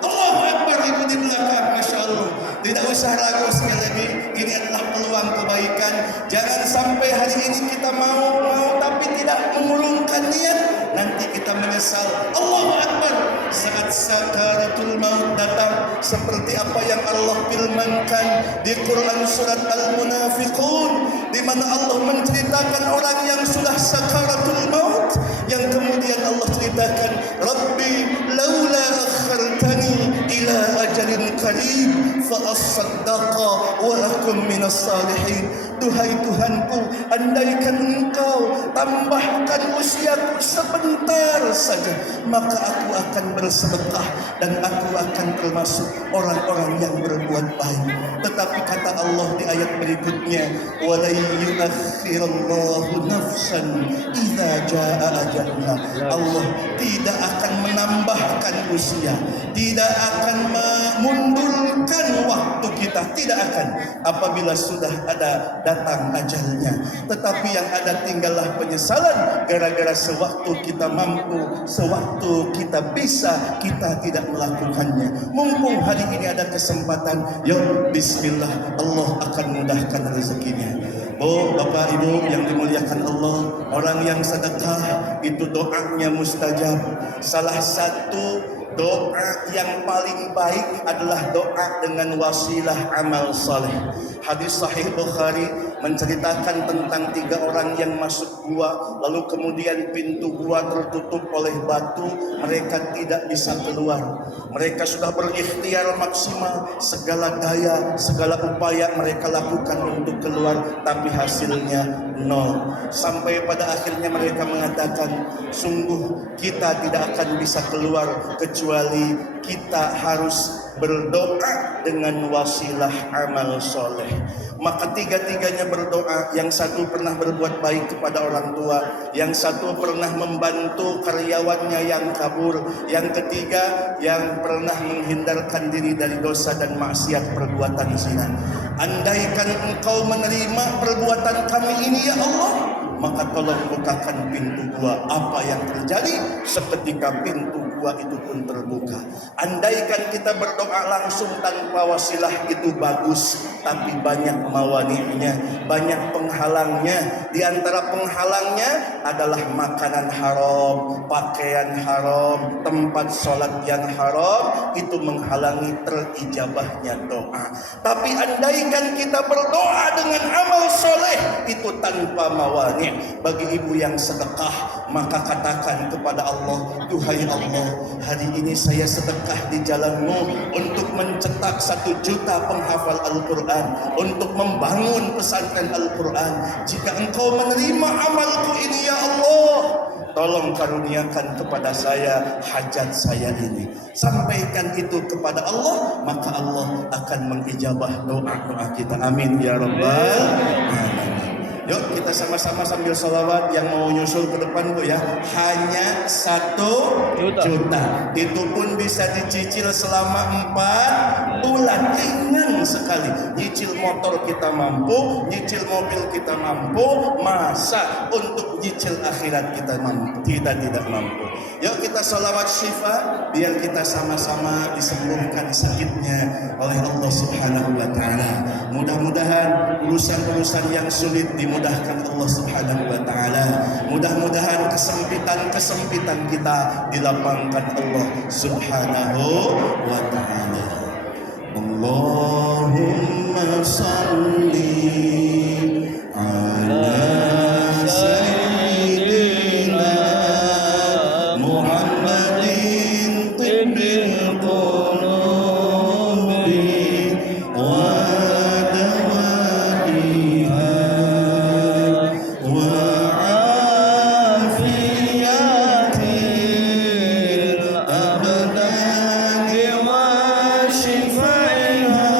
Allahu Akbar, Ibu di belakang, Masya Allah. Tidak usah ragu, sekali lagi ini adalah peluang kebaikan. Jangan sampai hari ini kita mau tapi tidak mengurungkan niat, nanti kita menyesal. Allahu Akbar. Saat sakaratul maut datang, seperti apa yang Allah firmankan di Quran surat Al-Munafiqun, di mana Allah menceritakan orang yang sudah sakaratul maut, yang kemudian Allah ceritakan, Rabbi laula akhartani ila ajalin qarib fa asaddaqa wa akum minas salihin. Duhai Tuhanku, andaikan Engkau tambahkan usiaku sebentar saja, maka aku akan bersedekah dan aku akan termasuk orang-orang yang berbuat baik. Tetapi kata Allah di ayat berikutnya, wa la yu'akhirallahu nafsan idza jaa ajalha. Allah tidak akan menambahkan usia, tidak akan memundurkan waktu kita, tidak akan apabila sudah ada datang ajalnya. Tetapi yang ada tinggallah penyesalan gara-gara sewaktu kita mampu, sewaktu kita bisa, kita tidak melakukannya. Mumpung hari ini ada kesempatan, yuk bismillah, Allah akan mudahkan rezekinya. Oh Bapak Ibu yang dimuliakan Allah, orang yang sedekah itu doanya mustajab. Salah satu doa yang paling baik adalah doa dengan wasilah amal saleh. Hadis sahih Bukhari menceritakan tentang 3 orang yang masuk gua, lalu kemudian pintu gua tertutup oleh batu, mereka tidak bisa keluar. Mereka sudah berikhtiar maksimal, segala daya, segala upaya mereka lakukan untuk keluar, tapi hasilnya nol. Sampai pada akhirnya mereka mengatakan, sungguh kita tidak akan bisa keluar kecuali kita harus berdoa dengan wasilah amal soleh. Maka 3-tiganya berdoa. Yang satu pernah berbuat baik kepada orang tua, yang satu pernah membantu karyawannya yang kabur, yang ketiga yang pernah menghindarkan diri dari dosa dan maksiat perbuatan zina. Andaikan Engkau menerima perbuatan kami ini ya Allah, maka tolong bukakan pintu gua. Apa yang terjadi? Seketika pintu kedua itu pun terbuka. Andaikan kita berdoa langsung tanpa wasilah itu bagus, tapi banyak mawani'nya, banyak penghalangnya. Di antara penghalangnya adalah makanan haram, pakaian haram, tempat sholat yang haram, itu menghalangi terijabahnya doa. Tapi andaikan kita berdoa dengan amal soleh itu tanpa mawani'. Bagi ibu yang sedekah, maka katakan kepada Allah, duhai Allah, hari ini saya sedekah di jalan-Mu untuk mencetak 1 juta penghafal Al-Quran, untuk membangun pesantren Al-Quran. Jika Engkau menerima amalku ini ya Allah, tolong karuniakan kepada saya hajat saya ini. Sampaikan itu kepada Allah, maka Allah akan mengijabah doa-doa kita. Amin ya rabbal alamin. Yuk kita sama-sama sambil salawat. Yang mau nyusul ke depan Bu ya, hanya 1 juta. Itu pun bisa dicicil selama 4 bulan. Ringan sekali. Nyicil motor kita mampu, nyicil mobil kita mampu, masa untuk nyicil akhirat kita mampu? Kita tidak mampu. Yuk kita salawat syifa, biar kita sama-sama disembuhkan sakitnya oleh Allah Subhanahu wa taala. Mudah-mudahan urusan-urusan yang sulit dimudahkan Allah Subhanahu wa taala. Mudah-mudahan kesempitan-kesempitan kita dilapangkan Allah Subhanahu wa taala. Allahumma salli ala sayyidina Muhammadin tibbil qulubi wa dawaiha wa afiyatil abdani wa shifaiha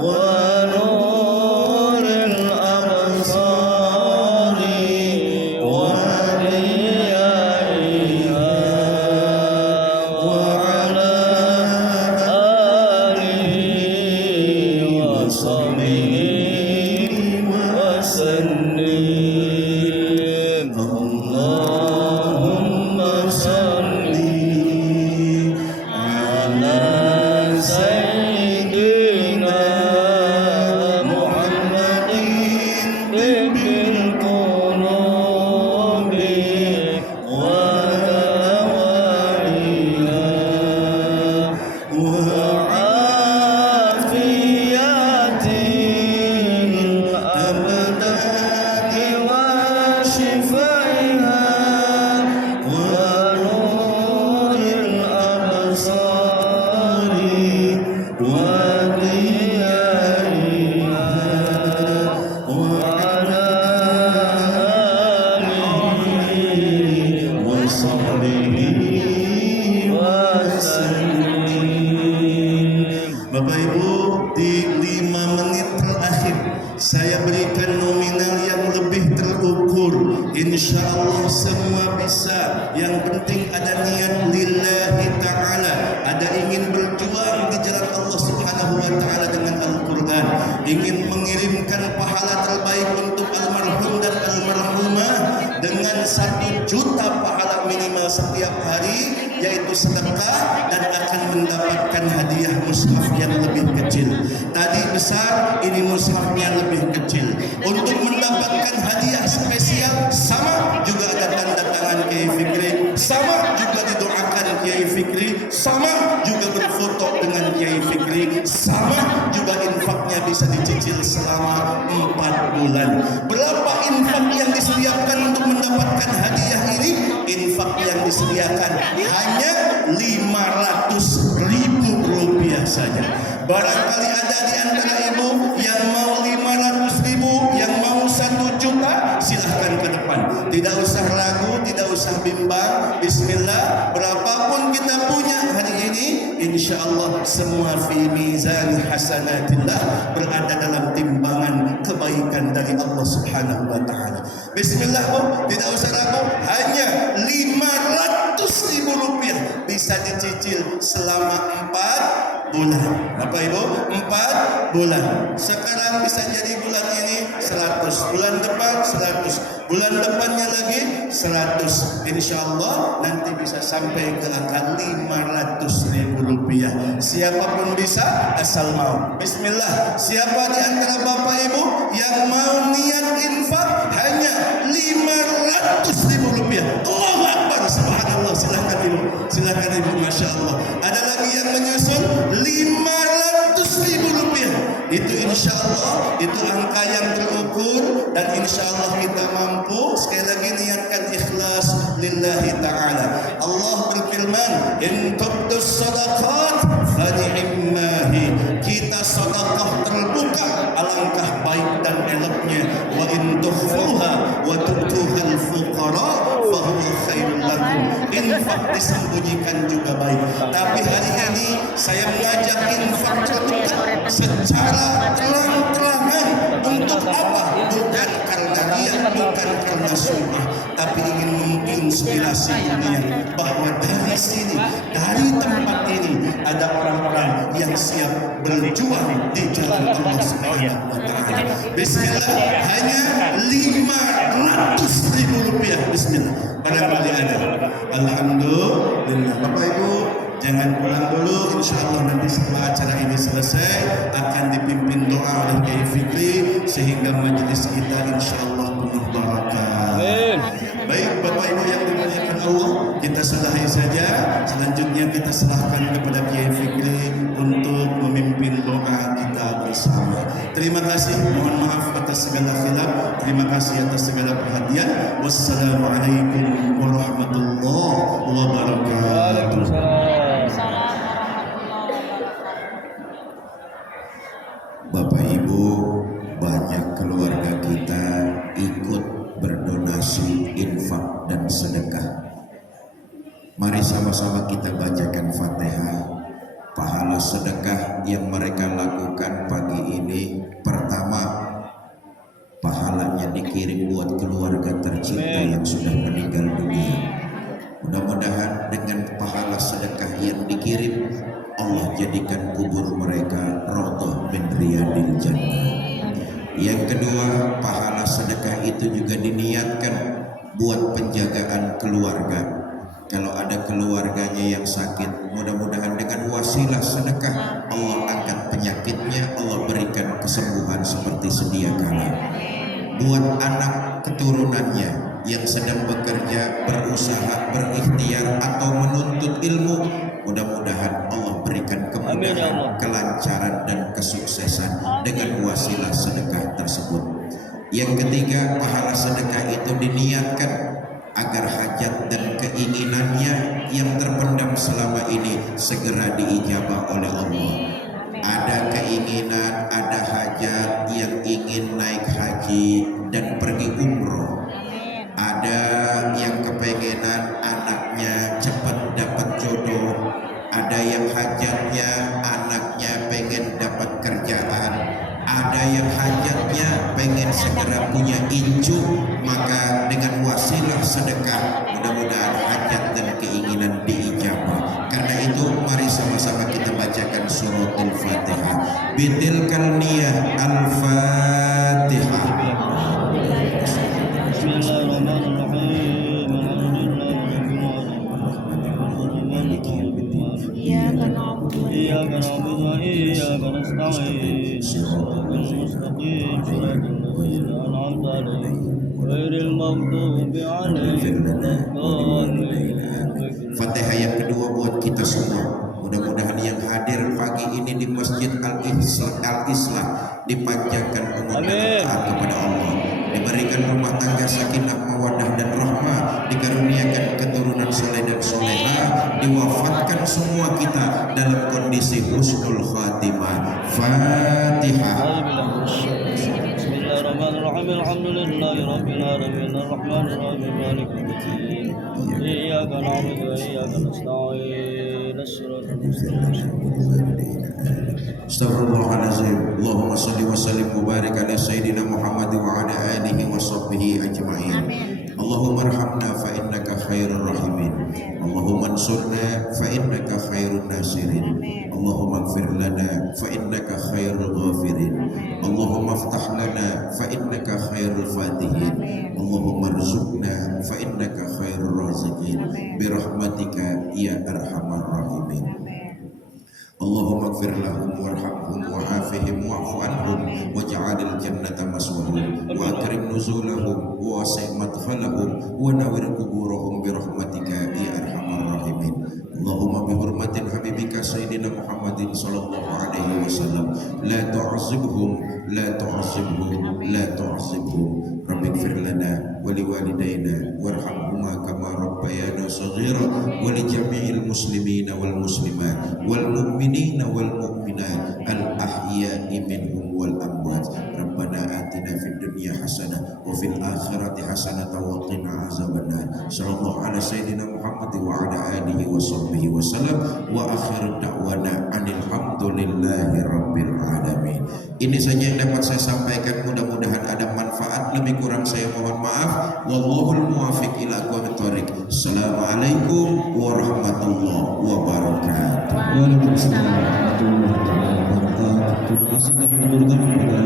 wa nuril absari wa diyaiha wa ala alihi wa sahbihi wa sallim. Allahumma salli ala sayyidina Muhammadin tibbil qulubi wa dawaiha wa afiyatil abdani wa shifaiha wa nuril absari wa diyaiha wa ala alihi wa sahbihi wa sallim. Bapak Ibu, di 5 menit terakhir saya berikan nominal yang lebih terukur. Insya Allah semua bisa. Yang penting ada niat lillahi ta'ala, ada ingin berjuang di jalan Allah Subhanahu wa ta'ala dengan Al-Quran, ingin mengirimkan pahala terbaik untuk almarhum dan almarhumah dengan 1 juta pahala minimal setiap hari, yaitu sedekah, dan akan mendapatkan hadiah mushaf yang lebih kecil. Tadi besar, ini mushafnya lebih kecil. Untuk mendapatkan hadiah spesial, sama juga ada tanda tangan Kiai Fikri, sama juga didoakan Kiai Fikri, sama juga berfoto dengan Kiai Fikri, sama juga infaknya bisa dicicil selama 4 bulan. Berapa infak yang disediakan untuk mendapatkan hadiah ini? Infak yang disediakan hanya 500.000 rupiah saja. Barangkali ada di antara ibu yang mau 500.000, yang mau 1 juta, silahkan ke depan. Tidak usah ragu, tidak usah bimbang. Bismillah, berapapun kita punya hari ini, insya Allah semua fi mizan hasanatillah, berada dalam timbangan kebaikan dari Allah Subhanahu wa ta'ala. Bismillah Bu, tidak usah ragu, hanya 500.000 rupiah bisa dicicil selama 4 bulan. Bapak Ibu, 4 bulan. Sekarang bisa jadi bulan ini 100, bulan depan 100, bulan depannya lagi 100. Insya Allah nanti bisa sampai ke angka 500.000 rupiah. Siapapun bisa asal mau. Bismillah. Siapa di antara Bapak Ibu yang mau niat infak hanya 500.000 rupiah? Allahu Akbar, subhanallah. Silakan Ibu, silakan Ibu, masya Allah. Ada lagi yang menyusul 500.000 rupiah. Itu insya Allah itu angka yang terukur dan insya Allah kita mampu. Sekali lagi niatkan ikhlas lillahi ta'ala. Allah berfirman, in tubdus sadaqat fa ni'mahi. Kita sedekah terbuka, alangkah baik dan eloknya. Wa in tukhfuha wa tu'tuha al-fuqara fa huwa khairul lakum. Infak disembunyikan juga baik. Tapi hari ini saya mengajak infak terbuka secara terang-terangan. Untuk apa? Bukan karena niat, bukan karena sunnah, tapi ingin menginspirasi dunia bahwa dari sini, dari tempat ini ada orang-orang yang siap berjuang di jalan Allah Subhanahu wa taala. Bismillah, hanya 500.000 rupiah. Bismillah. Barangkali ada. Alhamdulillah. Bapak Ibu, jangan pulang dulu. Insya Allah nanti setelah acara ini selesai akan dipimpin doa oleh Kiai Fikri sehingga majelis kita insya Allah penuh barakah. Baik Bapak Ibu yang dimuliakan Allah, kita sudahi saja. Selanjutnya kita serahkan kepada Kiai Fikri untuk memimpin doa kita bersama. Terima kasih. Mohon maaf atas segala khilaf. Terima kasih atas segala perhatian. Wassalamualaikum warahmatullahi wabarakatuh. Bapak Ibu, banyak keluarga kita ikut berdonasi, infak dan sedekah. Mari sama-sama kita bacakan Fatihah. Pahala sedekah yang mereka lakukan pagi ini, pertama, pahalanya dikirim buat keluarga tercinta yang sudah meninggal dunia. Mudah-mudahan dengan pahala sedekah yang dikirim, Allah jadikan kubur mereka raudhah min riyadil jannah. Yang kedua, pahala sedekah itu juga diniatkan buat penjagaan keluarga. Kalau ada keluarganya yang sakit, mudah-mudahan dengan wasilah sedekah Allah angkat penyakitnya, Allah berikan kesembuhan seperti sedia kala. Buat anak keturunannya yang sedang bekerja, berusaha, berikhtiar atau menuntut ilmu, mudah-mudahan Allah berikan kemudahan, kelancaran dan kesuksesan dengan wasilah sedekah tersebut. Yang ketiga, pahala sedekah itu diniatkan agar hajat dan keinginannya yang terpendam selama ini segera diijabah oleh Allah. Ada keinginan, ada hajat yang ingin naik haji dan pergi umroh. Ada yang kepengenan anaknya cepat dapat jodoh. Ada yang hajatnya anaknya pengen dapat kerjaan. Ada yang hajatnya pengen segera punya incu. Maka dengan wasilah sedekah mudah-mudahan hajat dan keinginan diijabah. Karena itu mari sama-sama kita bacakan suratul Fatihah. Bitilkal niyah al-Fatihah. إياك نعبد وإياك نستعين صراط المستقيم صراط الذين أنعمت عليهم غير المغضوب عليهم ولا الضالين. Fatihah yang kedua buat kita semua. Mudah-mudahan yang hadir pagi ini di Masjid Al-Islah dipanjangkan umur dan taat kepada Allah, diberikan rumah tangga sakinah mawaddah dan rahmah, dikaruniakan keturunan soleh dan soleha, diwafatkan semua kita dalam kondisi husnul khatimah. Fatihah. Bismillahirrahmanirrahim. Alhamdulillahi rabbil alamin arrahmanir rahim maliki yaumiddin. Iyyaka na'budu wa iyyaka nasta'in. Astaghfirullahaladzim. Allahumma salli wa sallim wa barik ala sayyidina Muhammad wa ala alihi wa sahbihi ajma'in. Allahumma arhamna fa innaka khairur rahimin. Allahumma ansurna fa innaka khairun nasirin. Allahumma ighfir lana fa innaka khairul ghafirin. Allahumma iftah lana fa innaka khairul fatihin. Allahumma rzuqna fa innaka khairur raziqin bi rahmatika ya arhamar rahimin. Allahumma ighfir lahum warhamhum wa'afihim wa'fu anhum waj'alil jannata maswahum wa akrim nuzulahum wa wasi' madkhalahum wa nawwir quburahum bi rahmatika ya arhamar rahimin. Allahumma bi hurmatin habibika sayyidina Muhammadin sallallahu alaihi wasallam la tu'azzibhum la tu'azzibhum la tu'azzibhum. Rabbi ighfir lana wa liwalidayna warhamhuma kama rabbayana shaghira wa li jami'il muslimina wal muslimat wal mu'minina wal mu'minat al ahya'i minhum wal amwat. Rabbana atina fid dunya hasanah wa fil akhirati hasanah wa qina azabannar. Sallallahu ala sayyidina Muhammad wa ala alihi wa sahbihi wa sallam wa akhir da'wana anil hamdulillahi rabbil alamin. Ini saja yang dapat saya sampaikan, mudah-mudahan ada manfaat, lebih kurang saya mohon maaf. Wallahul muwaffiq ila aqwamit thoriq. Assalamualaikum warahmatullahi wabarakatuh. Waalaikumsalam warahmatullahi wabarakatuh. Terima kasih kami aturkan kepada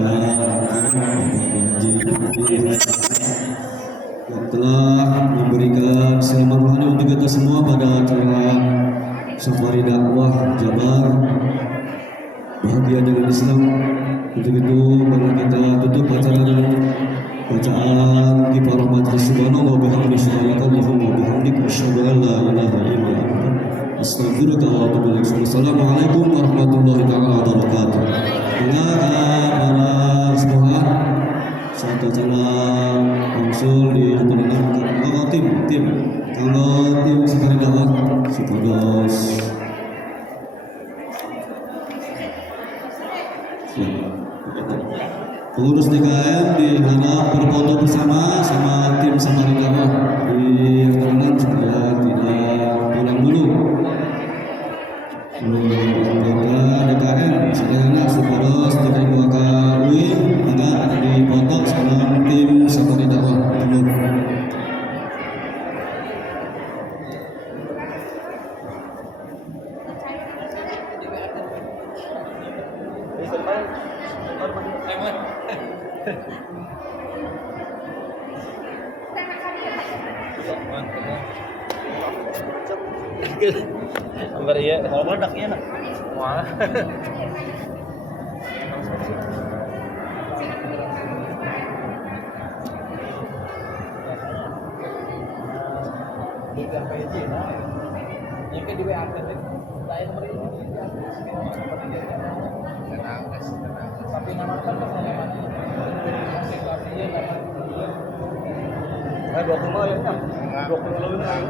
yang telah memberikan selamat rohani untuk kita semua pada acara Safari Dakwah Jabar Bahagia dengan Islam. Untuk itu mari kita tutup acara dengan bacaan kifarah majlis subhanallah wa bihamdihi subhanakallahumma wa bihamdika asyhadu an la ilaha illa anta astaghfiruka wa atubu ilaik. Assalamualaikum warahmatullahi taala wabarakatuh. Para semuanya satu acara konsul di aturkan kalau tim Safari Dakwah Sukodos. Pengurus DKM diharap berfoto bersama sama tim Safari Dakwah di kanan supaya tidak pulang dulu. Jaga DKM sederhana Sukodos DKM 2 UI agak dipoto sama tim Safari Dakwah. Ambar iya, kalau meledak ya nak. Wah. Yang ke di WA kan. Saya nomor ini. Tapi nama kan nama. Saya 20 ya. 20 lebih lah.